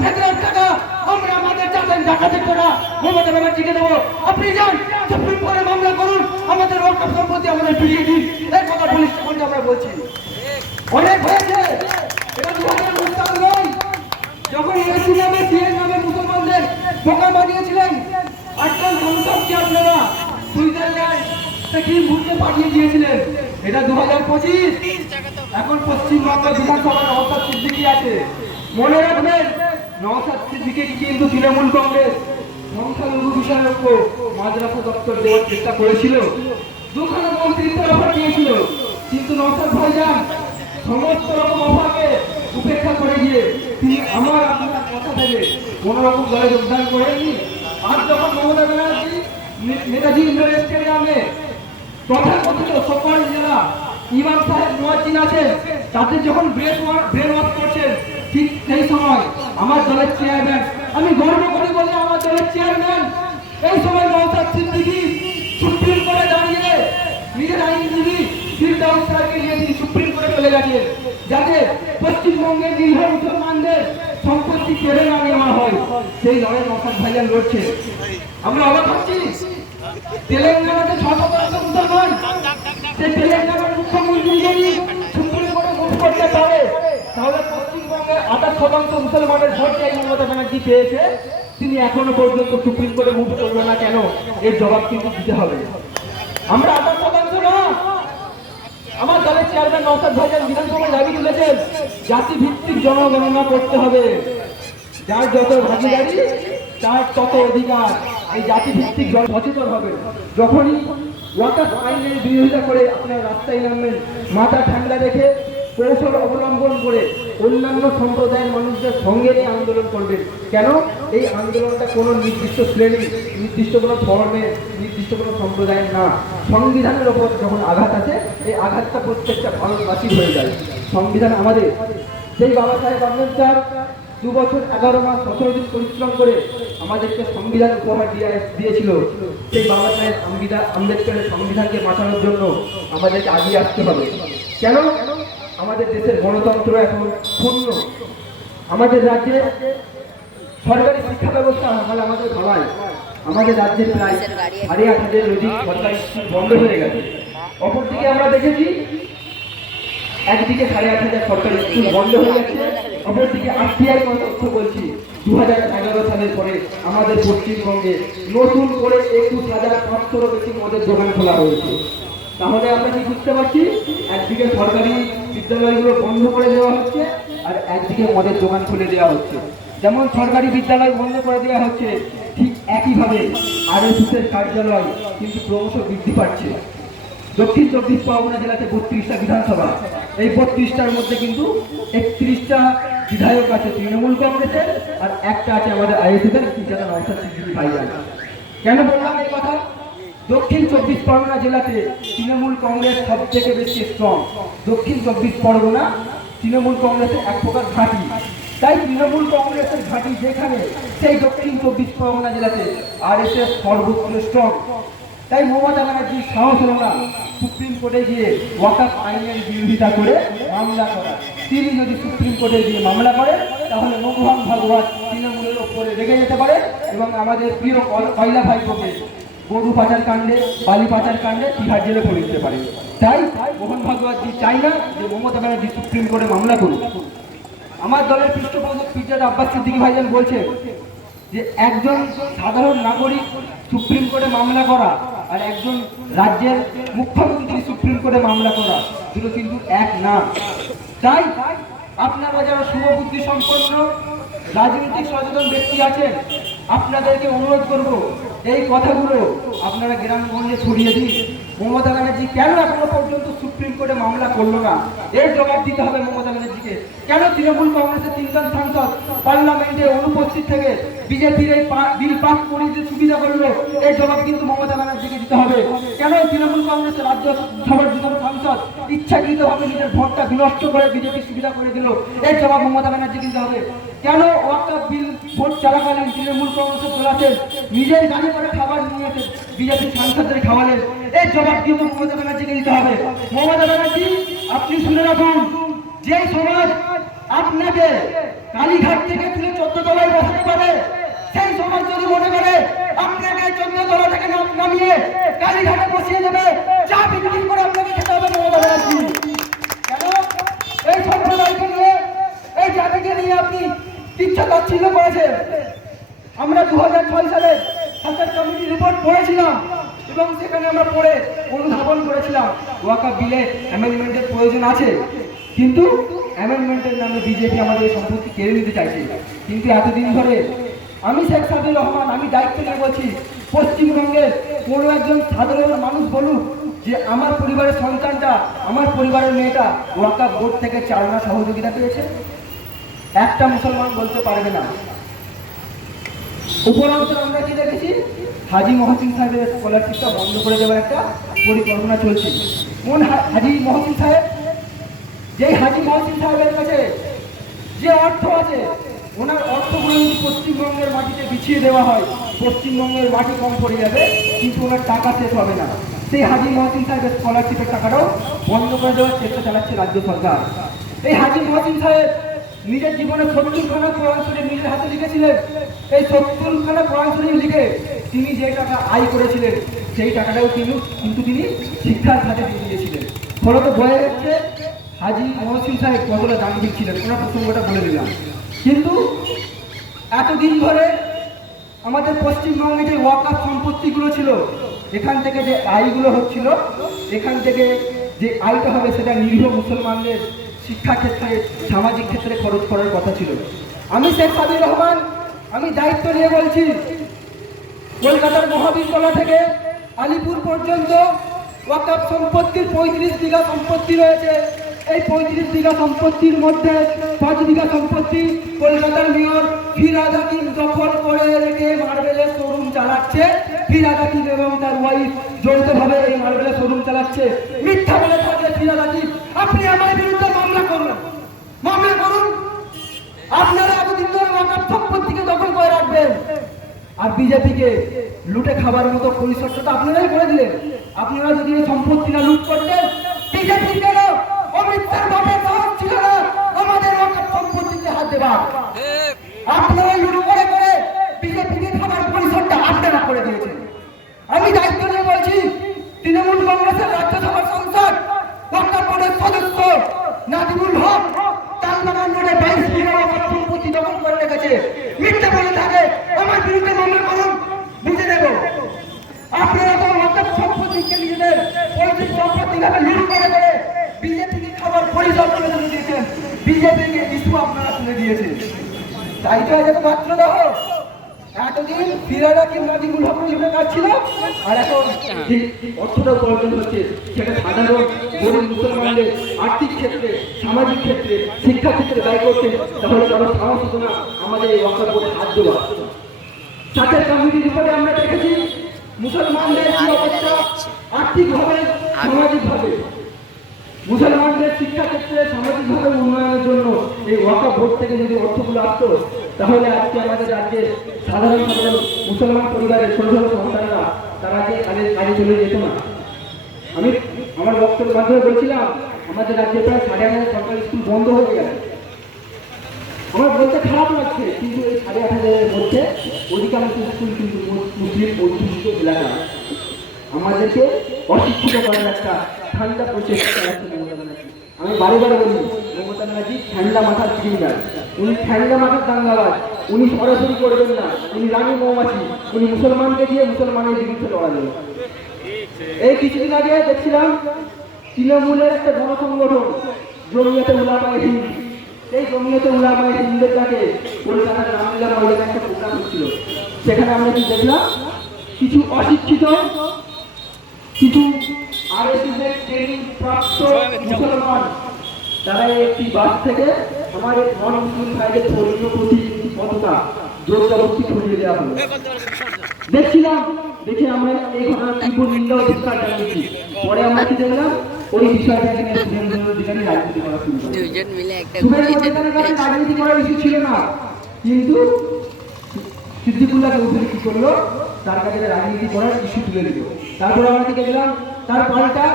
Federal টাকা আমরা আমাদের চাচ্ছেন ডাকাতের টাকা মমতা ব্যানার্জিকে দেবো। আপনি যান সুপ্রিম কোর্টে মামলা করুন, আমাদের ওয়াকফ সম্পত্তি আমাদের ফিরিয়ে দিন। এই কথা পুলিশ স্টেশনে আমরা বলছি। অনেক হয়েছে, এটা 2000 সাল নয়, যখন এসি নামে সিএন নামে মুসলমানদের বোকা বানিয়েছিলেন। আটজন সংসদকে আপনারা সুইজারল্যান্ড থেকে ঘুরতে পাঠিয়ে দিয়েছিলেন। এটা 2025। এখন পশ্চিমবঙ্গ বিধানসভার নওশাদ সিদ্দিকী আছে। মনে রাখবেন, নওশাদ সিদ্দিকী কিন্তু তৃণমূল কংগ্রেস সংখ্যালঘু বিষয়ক মাদ্রাসা দপ্তর দেওয়ার চেষ্টা করেছিল, দুখানা মন্ত্রিত্বের অফার দিয়েছিল, কিন্তু নওশাদ ভাইজান সমস্ত রকম অফারকে উপেক্ষা করে গিয়ে তিনি আমার আপনার কথা থেকে কোন রকম দলে যোগদান করেননি। আর যখন মমতা ব্যানার্জি নেতাজি ইন্ডোর স্টেডিয়ামে তথাকথিত সকল জেলা ইমাম সাহেব মুয়াজ্জিন আছেন, তাদের যখন ব্রেন ওয়াশ করছেন, ঠিক সেই সময় আমার দলের চেয়ারম্যান, আমি গর্ব করি বলে আমার দলের চেয়ারম্যান, এই সময় নওশাদ সিদ্দিকী সুপ্রিম কোর্টে দাঁড়িয়ে নিজের আইনজীবী ফিরদাউস স্যারকে নিয়ে তিনি সুপ্রিম কোর্টে চলে গেছেন, যাতে পশ্চিমবঙ্গের নিরীহ মুসলমানদের সম্পত্তি কেড়ে না নেওয়া হয়। সেই লড়াই নওশাদ ভাইজান লড়ছে। আমরা অবাক হচ্ছি, তেলেঙ্গানাতে 6% মুসলমান, সেই তেলেঙ্গানার মুখ্যমন্ত্রী যদি সুপ্রিম কোর্টে মুভ করতে পারে, তাহলে পশ্চিমবঙ্গে 28% মুসলমানের ভোট এই মমতা ব্যানার্জি পেয়েছে, তিনি এখনো পর্যন্ত সুপ্রিম কোর্টে মুভ করবে না কেন? এর জবাব কিন্তু দিতে হবে। আমরা 28% না। আমার দলের চেয়ারম্যান নওশাদ ভাইজান বিধানসভায় দাবি তুলেছেন, জাতি ভিত্তিক জনগণনা করতে হবে, যার যত ভাগিদারি তার তত অধিকার। এই জাতি ভিত্তিক সচেতন হবে। যখনই ওয়াকফ আইনের বিরোধিতা করে আপনার রাস্তায় নামবেন, মাথা ঠান্ডা রেখে কৌশল অবলম্বন করে অন্যান্য সম্প্রদায়ের মানুষদের সঙ্গে নিয়ে আন্দোলন করবেন। কেন? এই আন্দোলনটা কোনো নির্দিষ্ট শ্রেণী, নির্দিষ্ট কোনো ধর্মের, নির্দিষ্ট কোনো সম্প্রদায়ের না। সংবিধানের ওপর যখন আঘাত আছে, এই আঘাতটা প্রত্যেকটা ভারতবাসীর হয়ে যায়। সংবিধান আমাদের, সেই বাবা সাহেব আম্বেদকর 2 বছর 11 মাস 17 দিন পরিশ্রম করে আমাদেরকে সংবিধান উপহার দিয়েছিল। সেই বাবা সাহেব আম্বেদকরের সংবিধানকে বাঁচানোর জন্য আমাদেরকে এগিয়ে আসতে হবে। কেন? আমাদের দেশের গণতন্ত্র এখন শূন্য। আমাদের রাজ্যে সরকারি শিক্ষা ব্যবস্থা আমাদের ভাবায় আমাদের রাজ্যে প্রায় 8,500 অধিক সরকারি স্কুল বন্ধ হয়ে গেছে। অপরদিকে আমরা দেখেছি, একদিকে 8,500 সরকারি স্কুল বন্ধ হয়ে গেছে, অপরদিকে আরটিআই তথ্য বলছি 2011 সালের পরে আমাদের পশ্চিমবঙ্গে নতুন করে 21,500 বেশি মদের দোকান খোলা হয়েছে। তাহলে আমরা কি বুঝতে পারছি, একদিকে সরকারি বিদ্যালয়গুলো বন্ধ করে দেওয়া হচ্ছে, আর একদিকে মদের দোকান খুলে দেওয়া হচ্ছে। যেমন সরকারি বিদ্যালয় বন্ধ করে দেওয়া হচ্ছে, ঠিক একইভাবে আরএসএসের কার্যালয় কিন্তু ক্রমশ বৃদ্ধি পাচ্ছে। দক্ষিণ 24 পরগনা জেলাতে 32টা বিধানসভা, এই 32টার মধ্যে কিন্তু 31টা বিধায়ক আছে তৃণমূল কংগ্রেসের, আর একটা আছে আমাদের আইএসএফের, যারা নওশাদ সিদ্দিকী ভাইজান। কেন বললাম এই কথা? দক্ষিণ 24 পরগনা জেলাতে তৃণমূল কংগ্রেস সব থেকে বেশি স্ট্রং। দক্ষিণ 24 পরগনা তৃণমূল কংগ্রেসের এক প্রকার ঘাঁটি। তাই তৃণমূল কংগ্রেসের ঘাঁটি যেখানে, সেই দক্ষিণ 24 পরগনা জেলাতে আরএসএস সর্বোচ্চ স্ট্রং। তাই মমতা ব্যানার্জির সাহস হল না সুপ্রিম কোর্টে গিয়ে ওয়াকফ আইনের বিরোধিতা করে মামলা করা। তিনি যদি সুপ্রিম কোর্টে গিয়ে মামলা করেন, তাহলে মোহন ভাগবত তৃণমূলের ওপরে রেগে যেতে পারে এবং আমাদের প্রিয় কয়লা ভাইপোকে গরু পাচার কাণ্ডে, বালি পাচার কাণ্ডে তিহার জেলে পড়ে দিতে পারে। তাই মোহন ভাগবতজি চাই না যে মমতা ব্যানার্জি সুপ্রিম কোর্টে মামলা করুন। আমার দলের পৃষ্ঠপোষক পিজার আব্বাস সিদ্দিকী ভাইজান বলছে যে একজন সাধারণ নাগরিক সুপ্রিম কোর্টে মামলা করা আর একজন রাজ্যের মুখ্যমন্ত্রী সুপ্রিম কোর্টে মামলা করা, দুটো কিন্তু এক না। তাই আপনারা যারা শুভবুদ্ধি সম্পন্ন রাজনৈতিক সচেতন ব্যক্তি আছেন, আপনাদেরকে অনুরোধ করব, এই কথাগুলো আপনারা গ্রামগঞ্জে ছড়িয়ে দিন। মমতা ব্যানার্জি কেন এখনো পর্যন্ত সুপ্রিম কোর্টে মামলা করলো না, এর জবাব দিতে হবে মমতা ব্যানার্জিকে। কেন তৃণমূল কংগ্রেসের 3জন সাংসদ পার্লামেন্টে অনুপস্থিত থেকে বিজেপির এই বিল পাস করে দিতে সুবিধা করলো, এর জবাব কিন্তু মমতা ব্যানার্জিকে দিতে হবে। কেন তৃণমূল কংগ্রেসের রাজ্যসভার 2জন সাংসদ ইচ্ছাকৃতভাবে নিজের ভোটটা বিনষ্ট করে বিজেপি সুবিধা করে দিল, এর জবাব মমতা ব্যানার্জি দিতে হবে। কেন ওয়াকফ বিল ভোট চলাকালীন তৃণমূল কংগ্রেসের দলাতে নিজের গাড়ি করে খাবার নিয়ে এসে বিজেপির সাংসদদের খাওয়ালেন, এর জবাব কিন্তু মমতা ব্যানার্জিকে দিতে হবে। মমতা ব্যানার্জি, আপনি শুনে রাখুন, যে সমাজ আপনাকে কালীঘাট থেকে তুলে 14 ইচ্ছাতাচ্ছিল্য করেছে। আমরা 2006 সালে সার্চ কমিটি রিপোর্ট পড়েছিলাম এবং সেখানে আমরা পড়ে অনুধাবন করেছিলাম ওয়াকফ বিলে অ্যামেন্ডমেন্টের প্রয়োজন আছে, কিন্তু অ্যামেন্ডমেন্টের নামে বিজেপি আমাদের এই সম্পত্তি কেড়ে নিতে চাইছে। কিন্তু এতদিন ধরে আমি শেখ সাবির রহমান, আমি দায়িত্ব নিয়ে বলছি, পশ্চিমবঙ্গের কোনো একজন সাধারণ মানুষ বলুক যে আমার পরিবারের সন্তানটা, আমার পরিবারের মেয়েটা ওয়াকফ বোর্ড থেকে চালনা সহযোগিতা পেয়েছে? একটা মুসলমান বলতে পারবে না। উপরন্তু আমরা কি দেখেছি, হাজি মহসিন সাহেবের স্কলারশিপটা বন্ধ করে দেওয়ার একটা পরিকল্পনা চলছে। কোন হাজি মহসিন সাহেব? যেই হাজি মহসিন সাহেবের কাছে যে অর্থ আছে, ওনার অর্থগুলো যদি পশ্চিমবঙ্গের মাটিতে বিছিয়ে দেওয়া হয়, পশ্চিমবঙ্গের মাটি কম পড়ে যাবে, কিন্তু ওনার টাকা শেষ হবে না। সেই হাজি মহসিন সাহেবের স্কলারশিপের টাকাটাও বন্ধ করে দেওয়ার চেষ্টা চালাচ্ছে রাজ্য সরকার। এই হাজি মহসিন সাহেব নিজের জীবনে 70খানা কোরআন শরীফ নিজের হাতে লিখেছিলেন। এই 70খানা কোরআন শরীফ লিখে তিনি যে টাকা আয় করেছিলেন, সেই টাকাটাও কিন্তু তিনি শিক্ষার খাতে দিয়ে দিয়েছিলেন। ফলত বয়ে যাচ্ছে হাজি মহসিন সাহেব কতটা দামি ছিলেন, ওনার প্রসঙ্গটা বলে দিলাম। কিন্তু এতদিন ধরে আমাদের পশ্চিমবঙ্গে যে ওয়াকফ সম্পত্তিগুলো ছিল, এখান থেকে যে আয়গুলো হচ্ছিল, এখান থেকে যে আয়টা হবে সেটা নিরীহ মুসলমানদের শিক্ষা ক্ষেত্রে, সামাজিক ক্ষেত্রে খরচ করার কথা ছিল। আমি শেখ সাবির রহমান, আমি দায়িত্ব নিয়ে বলছি, কলকাতার মহাবিদ্যালয় থেকে আলিপুর পর্যন্ত ওয়াকফ সম্পত্তির 35 বিঘা সম্পত্তি রয়েছে। এই 35 বিঘা সম্পত্তির মধ্যে 5 বিঘা সম্পত্তি কলকাতার মেয়র ফিরহাদ হাকিম দখল করে রেখে মার্বেলের শোরুম চালাচ্ছে। ফিরহাদ হাকিম এবং তার ওয়াইফ যৌথভাবে এই মার্বেলের শোরুম চালাচ্ছে। মিথ্যা বলে থাকলে ফিরহাদ হাকিম, আপনি আমার বিরুদ্ধে মামলা করুন, মামলা করুন। আপনারা এতদিন ধরে ওয়াকফ সম্পত্তিকে দখল করে রাখবেন, আর বিজেপিকে লুটে খাবার মতো পরিসরটা আপনারাই করে দিলেন। আপনারা যদি এই সম্পত্তিটা লুট করতেন, বিজেপি কেন অমিতার বাপের সাহস ছিল না আমাদের ওয়াকফ সম্পত্তিতে হাত দেবার? আপনারা লুট করে করে বিজেপিকে খাবার পরিসরটা আপনারা করে দিয়েছেন। আমি দায়িত্ব নিয়ে বলছি, তৃণমূল কংগ্রেসের রাজ্যসভার সাংসদ ওয়াকফ বোর্ডের সদস্য নাজিমুল হক তালবাগান রোডে 22 বিঘা ওয়াকফ সম্পত্তি দখল করে রেখেছে। মিথ্যা বলে থাকে, আমার বিরুদ্ধে মামলা করুন, বুঝে নেব। আপনারা তো ওয়াকফ সম্পত্তিকে নিজেদের পৈতৃক সম্পত্তি ভাবে লুট করে করে বিজেপিকে খাবার পরিকল্পনা করে দিয়েছেন, বিজেপিকে ইস্যু আপনারা তুলে দিয়েছেন। তাই তো এত মাত্র দাও, এতদিন ফিরহাদ হাকিম নাজিমুল হক লিখে কাজ ছিল, আর এখন যে অর্থটা উপার্জন হচ্ছে সেটা সাধারণ গরিব মুসলমানদের আর্থিক ক্ষেত্রে, সামাজিক ক্ষেত্রে, শিক্ষা ক্ষেত্রে ব্যয় করছে। তাহলে তারা সাহস হতো না আমাদের এই ওয়াকফ বোর্ডে হাত দেওয়া। সাথে কমিটি রিপোর্টে আমরা দেখেছি মুসলমানদের কি অবস্থা আর্থিকভাবে, সামাজিকভাবে। মুসলমানদের শিক্ষা ক্ষেত্রে, সামাজিকভাবে উন্নয়নের জন্য এই ওয়াকফ বোর্ড থেকে যদি অর্থগুলো আসতো, তাহলে আজকে আমাদের রাজ্যের সাধারণ মুসলমান পরিবারের ছোট ছোট সন্তানরা তারা যে কাজে চলে যেত না। আমি আমার বক্তব্যের মাধ্যমে বলছিলাম, আমাদের রাজ্যে প্রায় 8,500 সরকারি স্কুল বন্ধ হয়ে গেছে। আমার বলতে খারাপ লাগছে, কিন্তু এই 8,500-এর মধ্যে অধিকাংশ স্কুল কিন্তু মুসলিম অধ্যুষিত এলাকা। আমাদেরকে অশিক্ষিত করার একটা ঠান্ডা প্রচেষ্টা চালাচ্ছে মমতা ব্যানার্জি। আমি বারে বারে বলি, মমতা ব্যানার্জি ঠান্ডা মাথার ক্রিমিনাল, উনি ঠান্ডা মাথার দাঙ্গাবাজ। উনি সরাসরি করবেন না, উনি রানী মৌমাছি, উনি মুসলমানকে দিয়ে মুসলমানের বিরুদ্ধে লড়াবেন। এই কিছুদিন আগে দেখছিলাম তৃণমূলের একটা গণসংগঠন জমিয়তে উলামায়ে হিন্দ, এই জমিয়তে উলামায়ে হিন্দের কাছে কলকাতার রামলীলা ময়দানে একটা প্রোগ্রাম হচ্ছিল। সেখানে আমরা কি দেখলাম, কিছু অশিক্ষিত, কিছু আরএসএসের ট্রেনিং প্রাপ্ত মুসলমান তারা একটি বাস থেকে আমার নন মুসলিম ভাইদের ধর্মীয় প্রতীকী পতাকা জোরজবরদস্তি ছড়িয়ে দেওয়া হলো। দেখছিলাম, দেখে আমরা এই ঘটনার তীব্র নিন্দা ও ধিক্কার জানিয়েছি। পরে আমরা কি দেখলাম, ওই বিষয়টা নিয়ে শুভেন্দু অধিকারী রাজনীতি করা শুরু করে। শুভেন্দু অধিকারীর কাছে রাজনীতি করার ইস্যু ছিল না, কিন্তু সিদ্দিকুল্লাহকে উঠে কি করলো, তার কাছে রাজনীতি করার ইস্যু তুলে দিল। তারপরে আমরা কি দেখলাম, তার পাল্টা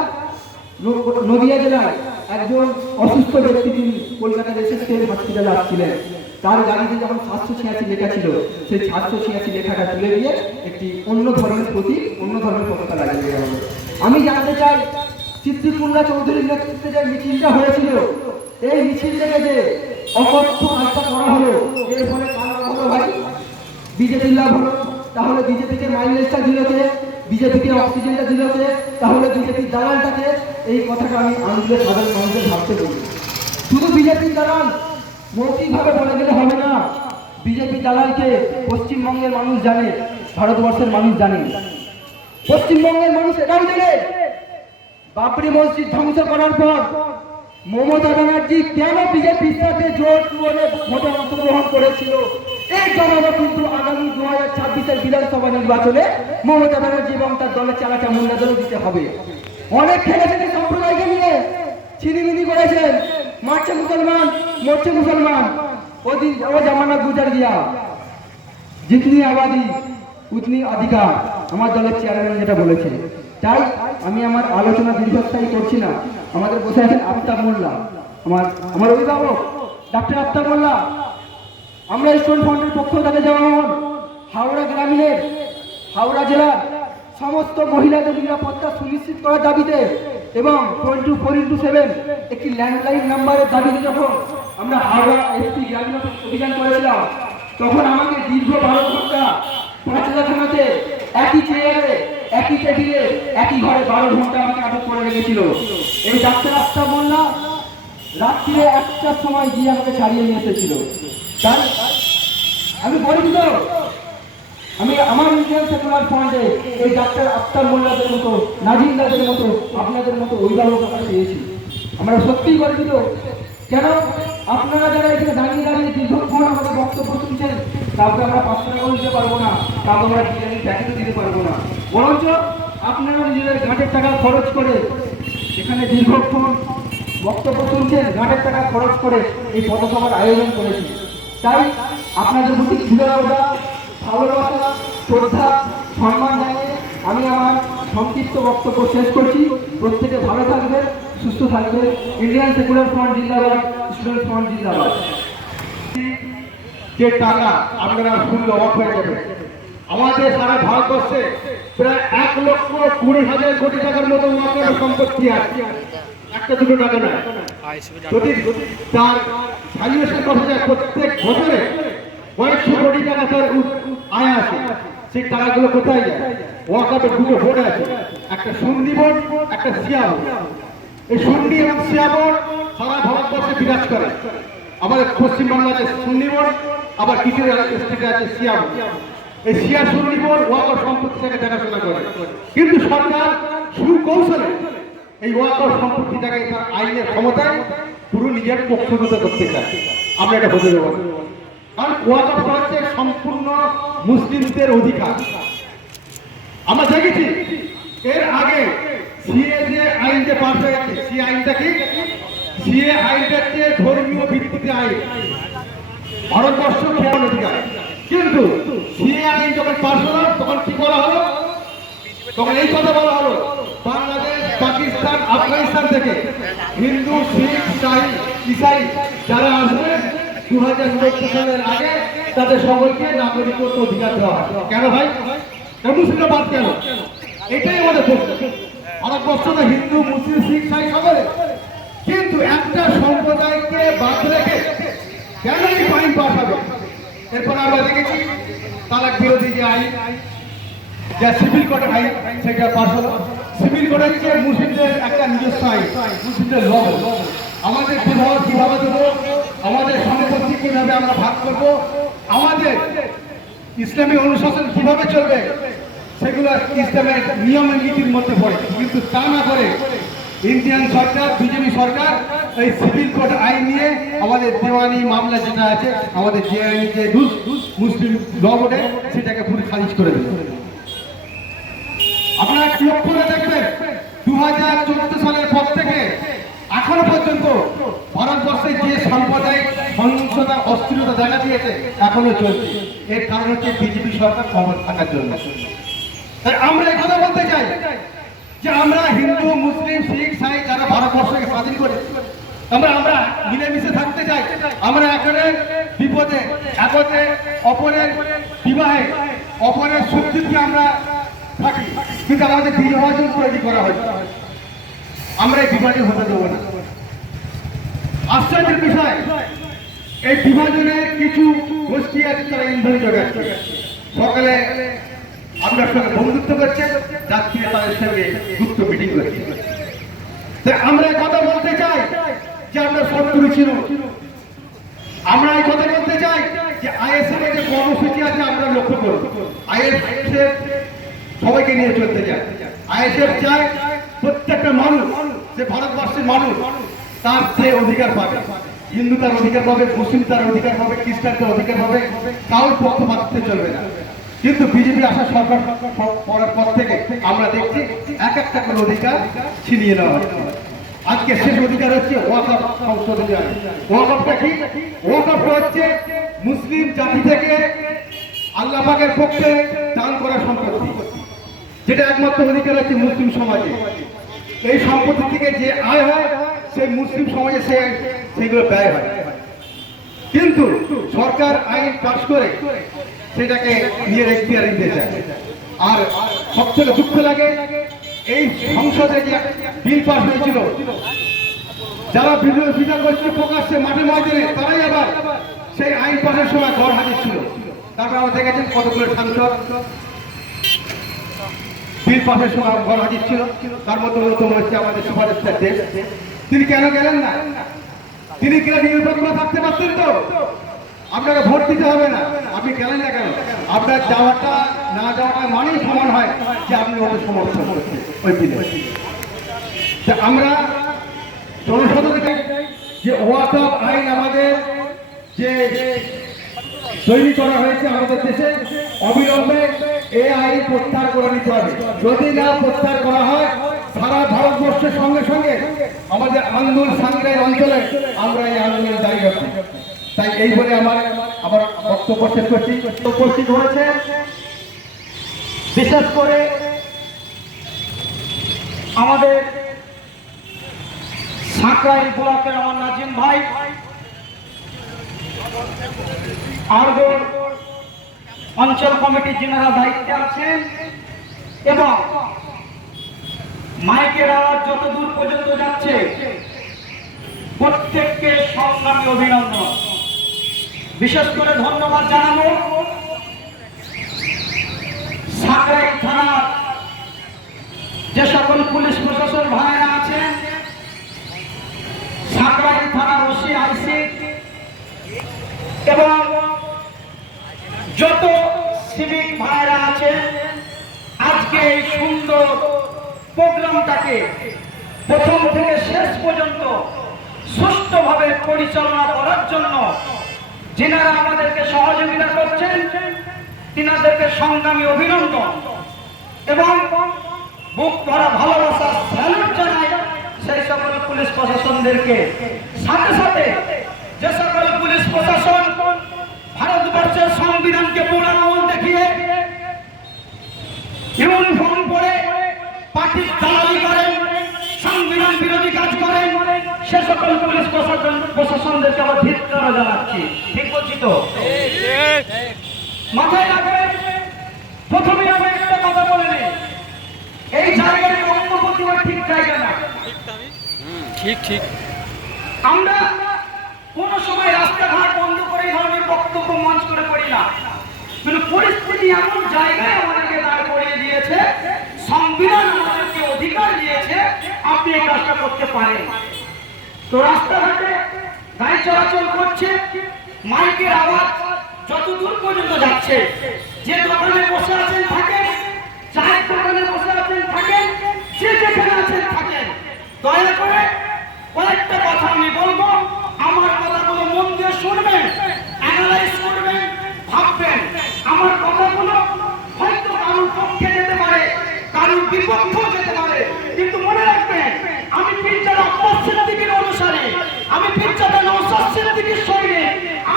নদিয়া জেলায় একজন অসুস্থ ব্যক্তি, তিনি কলকাতার এসএসকেএম হসপিটালে আসছিলেন। তার গাড়িতে যখন 786 লেখা ছিল, সেই 786 লেখাটা তুলে দিয়ে একটি অন্য ধরনের প্রতীক, অন্য ধরনের পতাকা লাগিয়ে দেওয়া হলো। আমি জানতে চাই, সিদ্দিকুল্লাহ চৌধুরীর নেতৃত্বে যে মিছিলটা হয়েছিল, এই মিছিল থেকে যে অকথ্য আশা করা হলো, এর ফলে বিজেপির লাভ হলো, তাহলে বিজেপিকে মাইলেজটা দিল কে, বিজেপিকে অক্সিজেনটা দিল কে, তাহলে বিজেপির দালালটাকে। এই কথাটা আমি আন্দোলনের সাধারণ মানুষদের ভাবতে বলি। শুধু বিজেপির দালাল মৌখিকভাবে বলে গেলে হবে না, বিজেপি দালালকে পশ্চিমবঙ্গের মানুষ জানে, ভারতবর্ষের মানুষ জানে। পশ্চিমবঙ্গের মানুষ এটাও জানে বাবরি মসজিদ ধ্বংস করার পর মমতা ব্যানার্জি কেন বিজেপির সাথে জোট করে ভোটে অংশগ্রহণ করেছিল। এই জবাবও কিন্তু আগামী 2026-এর বিধানসভা নির্বাচনে মমতা ব্যানার্জি এবং তার দলের চালাচা মুন্ডাদেরও দিতে হবে। অনেক খেলেছেন এই সম্প্রদায়কে নিয়ে, ছিনিমিনি করেছেন, মারছে মুসলমান, মরছে মুসলমান। ওদিন ও জামানা গুজার গিয়া, জিতনি আবাদি উতনি অধিকার, আমার দলের চেয়ারম্যান যেটা বলেছে। তাই আমি আমার আলোচনা দীর্ঘস্থায়ী করছি না। আমাদের বসে আছেন আফতাব মোল্লা, আমার অভিভাবক ডাক্তার আফতাব মোল্লা। আমরা স্টুডেন্ট ফ্রন্টের পক্ষ থেকে যেমন হাওড়া গ্রামীণের, হাওড়া জেলার সমস্ত মহিলাদের নিরাপত্তা সুনিশ্চিত করার দাবিতে এবং 24/7 একটি ল্যান্ডলাইন নাম্বারের দাবিতে যখন আমরা হাওড়া এসপি গ্রামীণ অভিযান করেছিলাম, তখন আমাকে দীর্ঘ 12 ঘন্টা পাঁচলা থানাতে একই চেয়ারে, একই টেবিলে, একই ঘরে 12 ঘন্টা আমাকে আটক করে রেখেছিল। এই ডাক্তার আফতাব মোল্লা রাত্রিরে 1টার সময় গিয়ে আমাকে ছাড়িয়ে নিয়ে এসেছিল। তাই আমি গর্বিত, আমি আমার ইন্ডিয়ান সেকুলার ফ্রন্টে এই ডাক্তার আফতাব মোল্লাদের মতো, নাজিমদাদের মতো, আপনাদের মতো অভিভাবক আমরা পেয়েছি। আমরা সত্যিই গর্বিত। কেন আপনারা যারা এখানে দাঁড়িয়ে দাঁড়িয়ে দীর্ঘক্ষণ আমাদের বক্তব্য শুনছেন, কাউকে আমরা 5 টাকাও দিতে পারবো না, কাউকে আমরা বিরিয়ানির প্যাকেটও দিতে পারবো না। বরঞ্চ আপনারা নিজেদের ঘাটের টাকা খরচ করে এখানে দীর্ঘক্ষণ বক্তব্য শুনছেন, ঘাটের টাকা খরচ করে এই পথসভার আয়োজন করেছি। তাই আপনাদের প্রতি কৃতজ্ঞতা, ভালোবাসা, শ্রদ্ধা, সম্মান জানিয়ে আমি আমার সংক্ষিপ্ত বক্তব্য শেষ করছি। প্রত্যেকে ভালো থাকবেন, সুস্থ থাকবেন। ইন্ডিয়ান সেকুলার ফ্রন্ট জিন্দাবাদ, স্টুডেন্ট ফ্রন্ট জিন্দাবাদ। যে টাকা আপনারা শুনলে অবাক হয়ে যাবে, আমাদের সারা ভারতবর্ষে প্রায় 1,20,000 কোটি টাকার মতো ওয়াকাফ সম্পত্তি আছে, একটা দুটো টাকা নয়। যদি তার ভ্যালুয়েশন করা যায়, প্রত্যেক বছরে কয়েকশো কোটি টাকা তার আয় আসে। সেই টাকাগুলো কোথায় যায়? ওয়াকাফের দুটো বোর্ড আছে, একটা সুন্নি বোর্ড, একটা শিয়া বোর্ড। এই সুন্নি এবং শিয়া বোর্ড সারা ভারতবর্ষে বিরাজ করে। আমাদের পশ্চিমবাংলাতে সুন্নি বোর্ড, আবার কিছু স্টেটে আছে শিয়া বোর্ড। এই শিয়া সুন্নি বোর্ড ওয়াকাফ সম্পত্তিটাকে দেখাশোনা করে, কিন্তু সরকার সুকৌশলে এই ওয়াকাফ সম্পত্তিটাকে তার আইনের ক্ষমতায় পুরো নিজের পক্ষপাত করতে চায়। আমরা এটা বলতে দেবো, কারণ ওয়াকাফ হচ্ছে সম্পূর্ণ মুসলিমদের অধিকার। আমরা দেখেছি এর আগে সিএ যে আইন যে পাস হয়ে গেছে, সেই আইনটা কি? সিএ আইনটা হচ্ছে ধর্মীয় ভিত্তিতে আইন, ভারতবর্ষ খেয়াল অধিকার। কিন্তু সিএ আইন যখন পাস হলো তখন কি করা হলো? তখন এই কথা বলা হলো, বাংলাদেশ, পাকিস্তান, আফগানিস্তান থেকে হিন্দু, শিখ, ইসাই যারা আসবে 2014 সালের আগে তাদের সকলকে নাগরিকত্ব অধিকার দেওয়া হয়। কেন ভাই? মুসলিমরা বাদ কেন? এটাই আমাদের প্রশ্ন। ভারতবর্ষে হিন্দু, মুসলিম, শিখ, ইসাই সকলে, কিন্তু একটা সম্প্রদায়কে বাদ রেখে কেন এই আইন পাস হবে? এরপর আমরা দেখেছি তালাক বিরোধী যে আইন, যা সিভিল কোড আইন, সেটা পাস হলো। সিভিল কোড হচ্ছে মুসলিমদের একটা নিজস্ব আইন, মুসলিমদের ল। আমাদের বিবাহ কিভাবে দেবো, আমাদের সম্পত্তি কিভাবে আমরা ভাগ করবো, আমাদের ইসলামী অনুশাসন কিভাবে চলবে, সেগুলো ইসলামের নিয়ম নীতির মধ্যে পড়ে। কিন্তু তা না করে ইন্ডিয়ান সরকার, বিজেপি সরকার এই সিভিল কোড আইন নিয়ে আমাদের দেওয়ানি মামলা যেটা আছে, আমাদের যে আইন যে মুসলিম ল বোর্ডে, সেটাকে পুরো খারিজ করে দিল। আপনারা কি করে দেখবেন 2014 সালের পর থেকে এখনো পর্যন্ত ভারতবর্ষে যে সাম্প্রদায়িক সহিংসতা, অস্থিরতা দেখা দিয়েছে এখনো চলছে। এর কারণ হচ্ছে বিজেপি সরকার ক্ষমতা থাকার জন্য। তাই আমরা এই কথা বলতে চাই যে আমরা হিন্দু, মুসলিম, শিখ, ইসাই যারা ভারতবর্ষকে স্বাধীন করে, আমরা মিলেমিশে থাকতে চাই। আমরা এখানে বিপদে, একতে, অপরের বিবাহে, অপরের শক্তিকে আমরা থাকি, কিন্তু আমাদের বিভাজন তৈরি করা হয়েছে। আমরা এই বিভাজন হতে দেবো না। আশ্চর্যের বিষয়, এই বিভাজনের কিছু গোষ্ঠী আছে, তারা ইন্ধন যোগাচ্ছে। সকালে আপনার সঙ্গে বন্ধুত্ব করছে, রাত্রিরে তাদের সঙ্গে গুপ্ত মিটিং করছে। তাই আমরা এই কথা বলতে চাই যে আমরা শত্রু ছিল। আমরা এই কথা বলতে চাই যে আইএসএফ এর যে কর্মসূচি আছে আমরা লক্ষ্য করব। আইএসএফ সবাইকে নিয়ে চলতে চায়। আইএসএফ চায় প্রত্যেকটা মানুষ, যে ভারতবর্ষের মানুষ, তার সে অধিকার পাবে। হিন্দু তার অধিকার পাবে, মুসলিম তার অধিকার পাবে, খ্রিস্টান তার অধিকার পাবে, কারোর পক্ষপাতিত্ব চলবে না। কিন্তু বিজেপি আসা সরকার পড়ার পর থেকে আমরা দেখছি এক একটা করে অধিকার ছিনিয়ে নেওয়া হচ্ছে। আজকে শেষ অধিকার হচ্ছে ওয়াকফ সংশোধন। ওয়াকফটা কি? ওয়াকফটা হচ্ছে মুসলিম জাতি থেকে আল্লাহ পাকের পক্ষে দান করা সম্পত্তি, যেটা একমাত্র অধিকার হচ্ছে মুসলিম সমাজে। এই সম্পত্তি থেকে যে আয় হয় সেই মুসলিম সমাজে সেগুলো ব্যয় হয়। কিন্তু সরকার আইন পাস করে সেটাকে নিয়ে এখতিয়ার দিতে চায়। আর সবথেকে দুঃখ লাগে, এই সংসদে যে বিল পাস হয়েছিল, যারা বিরোধিতা করছিল প্রকাশ্যে মাঠে ময়দানে, তারাই আবার সেই আইন পাসের সময় ঘর হাজির ছিল। তারপর আমরা দেখেছেন কতগুলো সাংসদ বিল পাসের সময় ঘর হাজির ছিল। তার মধ্যে অন্যতম হচ্ছে আমাদের সুপারস্টার দেব। তিনি কেন গেলেন না? তিনি কেন নিরপেক্ষ থাকতে পারতেন তো? আপনাকে ভোট দিতে হবে না, আপনি গেলেন না কেন? আপনার যাওয়াটা না যাওয়াটা মানেই সমান হয় যে আপনি ওদের সমর্থন করছেন ওই দিনে। আমরা জনসাধারণকে চাই যে ওয়াকফ আইন আমাদের যে তৈরি করা হয়েছে আমাদের দেশে, অবিলম্বে এই আইন প্রত্যাহার করে নিতে হবে। যদি না প্রত্যাহার করা হয়, সারা ভারতবর্ষের সঙ্গে সঙ্গে আমাদের আন্দোলন সাংগ্রাই অঞ্চলে আমরা এই আন্দোলন জারি রাখি। তাই এই বলে আমার বক্তব্য শেষ করছি। উপস্থিত হয়েছে বিশেষ করে আমাদের সাঁকরাইল ব্লকের আমার নাজিম ভাই, আরগোর অঞ্চল কমিটির যিনারা দায়িত্বে আছেন, এবং মাইকের আওয়াজ যত দূর পর্যন্ত যাচ্ছে প্রত্যেককে সংগ্রামী অভিনন্দন। বিশেষ করে ধন্যবাদ জানাবো সাঁকরাইল থানার যে সকল পুলিশ প্রশাসন ভাইরা আছেন, সাঁকরাইল থানার ওসি, আইসি এবং যত সিভিক ভাইরা আছেন। আজকে এই সুন্দর প্রোগ্রামটাকে প্রথম থেকে শেষ পর্যন্ত সুষ্ঠুভাবে পরিচালনা করার জন্য যিনারা আমাদেরকে সহযোগিতা করছেন, তিনাদেরকে সংগ্রামী অভিনন্দন এবং বুক ভরা ভালোবাসা স্যালুট জানাই সেই সকল পুলিশ প্রশাসনদেরকে। সাথে সাথে যে সকল পুলিশ প্রশাসন ভারতবর্ষের সংবিধানকে পোড়া আঙুল দেখিয়ে ইউনিফর্ম পরে পার্টির দালালি করেন, সংবিধান বিরোধী কাজ করেন, সে সকল পুলিশ প্রশাসনদেরকে আবার ধিক্কার জানাচ্ছি। ঠিক বলছি তো? মাথায় রাখবেন, প্রথমে আমি একটা কথা বলে নিই, এই জায়গায় বক্তব্য দেওয়ার ঠিক জায়গা না। ঠিক আমরা কোন সময় রাস্তাঘাট বন্ধ করে এই ধরনের বক্তব্য মঞ্চ করে করি না, কিন্তু পরিস্থিতি এমন জায়গায় আমাদেরকে দাঁড় করিয়ে দিয়েছে, সংবিধান আমাদেরকে অধিকার দিয়েছে আপনি এই কাজটা করতে পারেন। তো রাস্তাঘাটে গাড়ি চলাচল করছে, মাইকের আওয়াজ যত দূর পর্যন্ত যাচ্ছে, যে দোকানে বসে আছেন থাকেন, চায়ের দোকানে বসে আছেন থাকেন, যে যেখানে আছেন থাকেন, দয়া করে কয়েকটা কথা আমি বলবো, আমার কথাগুলো মন দিয়ে শুনবেন, অ্যানালাইজ করবেন, ভাববেন। আমার কথাগুলো হয়তো কারোর পক্ষে যেতে পারে, কারোর বিপক্ষেও যেতে পারে, কিন্তু মনে রাখবেন আমি পীরজাদা আব্বাস সিদ্দিকীর অনুসারী, আমি পীরজাদা নওশাদ সিদ্দিকীর সঙ্গে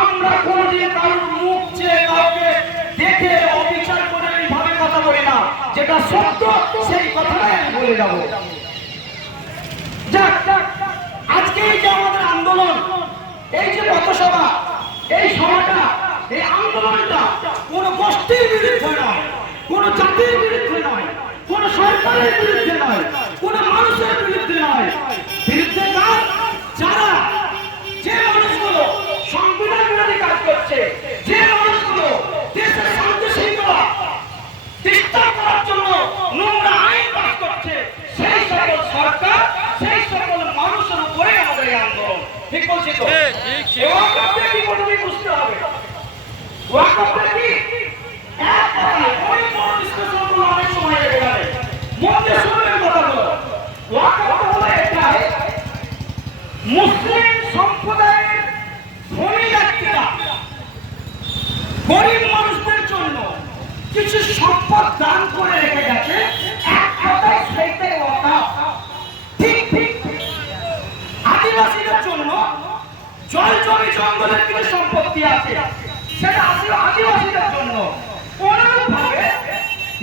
আমরা কোনদিন কারোর মুখ চেয়ে কাউকে দেখে অবিচার করে এইভাবে কথা বলি না। যেটা সত্য সেই কথাটাই আমি বলে যাবো। যাক, আজকে এই যে আমাদের আন্দোলন, এই যে পথসভা, এই সভাটা, এই আন্দোলনটা কোন গোষ্ঠীর বিরুদ্ধে নয়, কোন জাতির বিরুদ্ধে নয়, কোন সরকারের বিরুদ্ধে নয়, কোন মানুষের বিরুদ্ধে নয়। বিরুদ্ধে কাজ যারা, যে মানুষগুলো সংবিধান বিরোধী কাজ করছে, যে মানুষগুলো দেশের শান্তি শৃঙ্খলা ওয়াকফটা কি? এক কথায় ওই বড় বিশ্লেষণগুলো অনেক সময় লেগে যাবে। মন দিয়ে শুনবেন কথাগুলো। ওয়াকফ হলো এটাই, মুসলিম সম্প্রদায়ের ধনী ব্যক্তিরা গরিব মানুষদের জন্য কিছু সম্পদ দান করে রেখে গেছে। এক কথায় সেইটাই ওয়াকফ। ঠিক ঠিক আদিবাসীদের জন্য জল জমি জঙ্গলের কিছু সম্পত্তি আছে, সেটা আসলে আদিবাসীদের জন্য। অনুরূপভাবে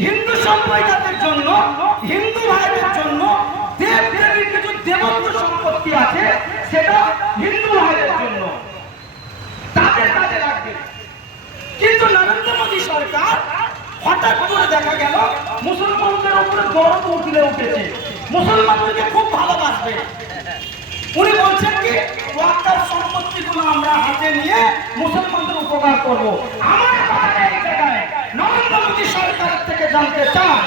হিন্দু সম্প্রদায়ের জন্য, হিন্দু ভাইদের জন্য দেব দেবীর কিছু দেবত্ব সম্পত্তি আছে, সেটা হিন্দু ভাইদের জন্য, তাদের কাজে লাগবে। কিন্তু নরেন্দ্র মোদী সরকার হঠাৎ করে দেখা গেল মুসলমানদের উপরে দরদ উঠলে উঠেছে, মুসলমানদেরকে খুব ভালোবাসবে। উনি বলছেন কি ওয়াকফ সম্পত্তিগুলো আমরা হাতে নিয়ে মুসলমানদের উপকার করব। আমার কথা এই জায়গায় নরেন্দ্র মোদী সরকারের থেকে জানতে চাই,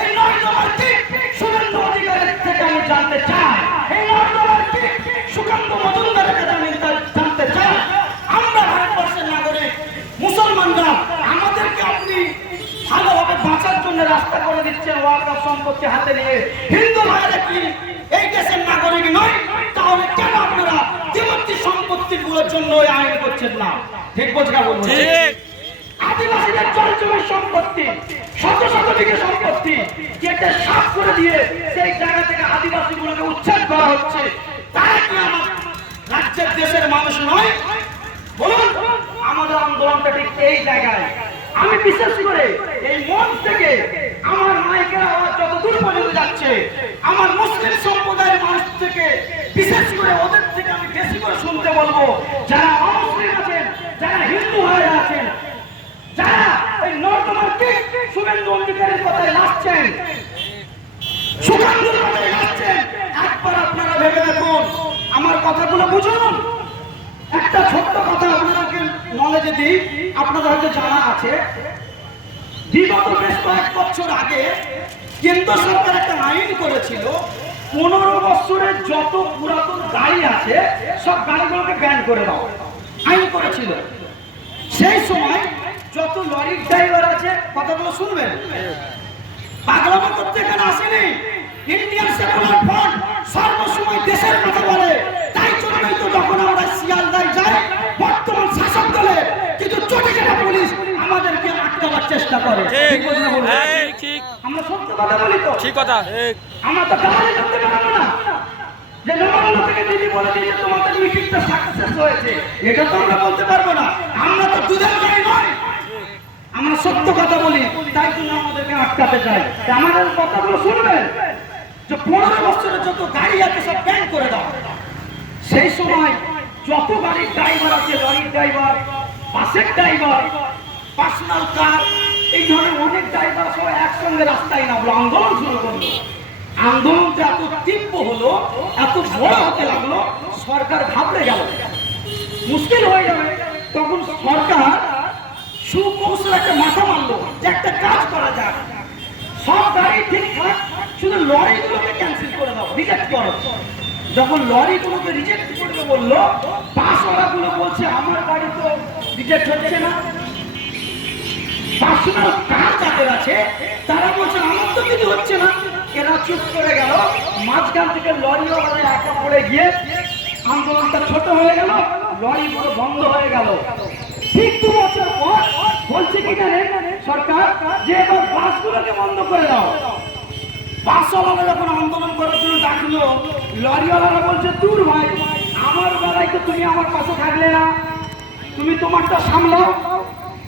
এই নর্দমার ঠিক শুভেন্দু অধিকারের থেকে আমি জানতে চাই, এই নর্দমার ঠিক সুকান্ত মজুমদারের কাছে আমি জানতে চাই, আমরা ভারতবর্ষের নাগরিক মুসলমানরা আমাদেরকে আপনি ভালোভাবে বাঁচার জন্য রাস্তা করে দিচ্ছেন ওয়াকফ সম্পত্তি হাতে নিয়ে। হিন্দু ভাইরা কি এই দেশের নাগরিক নয়? তাহলে কেন আপনারা দেবত্ব সম্পত্তিগুলোর জন্য আইন করছেন না? ঠিক বোঝা বলুন। আদিবাসীদের জল জমির সম্পত্তি, শত শত বিঘে সম্পত্তি কেটে সাফ করে দিয়ে সেই জায়গা থেকে আদিবাসীগুলোকে উচ্ছেদ করা হচ্ছে। তারা কি আমার রাজ্যের দেশের মানুষ নয়? বলুন, আমাদের আন্দোলনটা ঠিক এই জায়গায়। আমি বিশেষ করে এই মঞ্চ থেকে আমার মাইকের আওয়াজ যতদূর পর্যন্ত যাচ্ছে, আমার মুসলিম সম্প্রদায়ের মানুষ থেকে বিশেষ করে ওদের থেকে আমি বেশি করে শুনতে বলবো, যারা অমুসলিম আছেন, যারা হিন্দু ভাইরা আছেন, যারা এই নর্দমার ঠিক শুভেন্দু অধিকারীর কথায় নাচছেন, সুকান্তের কথায় নাচছেন, একবার আপনারা ভেবে দেখুন, আমার কথাগুলো বুঝুন। একটা ছোট্ট কথা আপনাদেরকে নলেজে দিই, আপনাদের হয়তো জানা আছে, বিগত বেশ কয়েক বছর আগে কেন্দ্র সরকার একটা আইন করেছিল, 15 বছরের যত পুরাতন গাড়ি আছে সব গাড়িগুলোকে ব্যান করে দাও, আইন করেছিল। সেই সময় যত লরির ড্রাইভার আছে, কথাগুলো শুনবেন, পাগলামো করতে এখানে আসেনি। ইন্ডিয়ান সেকুলার ফ্রন্ট সর্বসময় দেশের কথা বলে, তাই জন্যই তো যখন আমরা শিয়ালদায় যাই, বর্তমান শাসক দলের কিন্তু চটিচাটা পুলিশ আমাদেরকে আটকাবার চেষ্টা করে। আমরা সত্য কথা বলি তো, ঠিক কথা। আমরা তো গালি করতে পারবো না যে নবান্ন থেকে দিদি বলে দিয়েছে তোমাদের মিটিংটা সাকসেস হয়েছে, এটা তো আমরা বলতে পারবো না। আমরা তো দুধের গাড়ি নয়, আমরা সত্য কথা বলি, তাই জন্য আমাদেরকে আটকাতে চাই। আমাদের কথাগুলো শুনবেন, যে 15 বছরের যত গাড়ি আছে সব ব্যান করে দাও। সেই সময় যত গাড়ির ড্রাইভার আছে, লরির ড্রাইভার, বাসের ড্রাইভার, পার্সোনাল কার, এই ধরনের অনেক ড্রাইভার সব একসঙ্গে রাস্তায় নামলো, আন্দোলন শুরু করলো। আন্দোলনটা এত তীব্র হলো, এত বড় হতে লাগলো, সরকার ঘাবড়ে গেল, মুশকিল হয়ে যাবে। তখন সরকার সুকৌশল একটা মাথা মারলো যে একটা কাজ করা যাক, সব গাড়ি ঠিকঠাক, শুধু লরিগুলোকে ক্যান্সেল করে দাও, রিজেক্ট করো। যখন লরিগুলোকে রিজেক্ট করতে বললো, বাসওয়ালাগুলো বলছে আমার গাড়ি তো রিজেক্ট হচ্ছে না। পার্সোনাল কার যাদের আছে তারা বলছে আমার তো কিছু হচ্ছে না। এরা চুপ করে গেল, মাঝখান থেকে লরিওয়ালা একা পড়ে গিয়ে আন্দোলনটা ছোট হয়ে গেল, লরিগুলো বন্ধ হয়ে গেল। ঠিক 2 বছর পর বলছে কি জানেন সরকার, যে এবার বাসগুলোকে বন্ধ করে দাও। বাসওয়ালারা যখন আন্দোলন করার জন্য ডাকলো, লরিওয়ালারা বলছে দূর ভাই, আমার বেলায় তো তুমি আমার পাশে থাকলে না, তুমি তোমারটা সামলাও।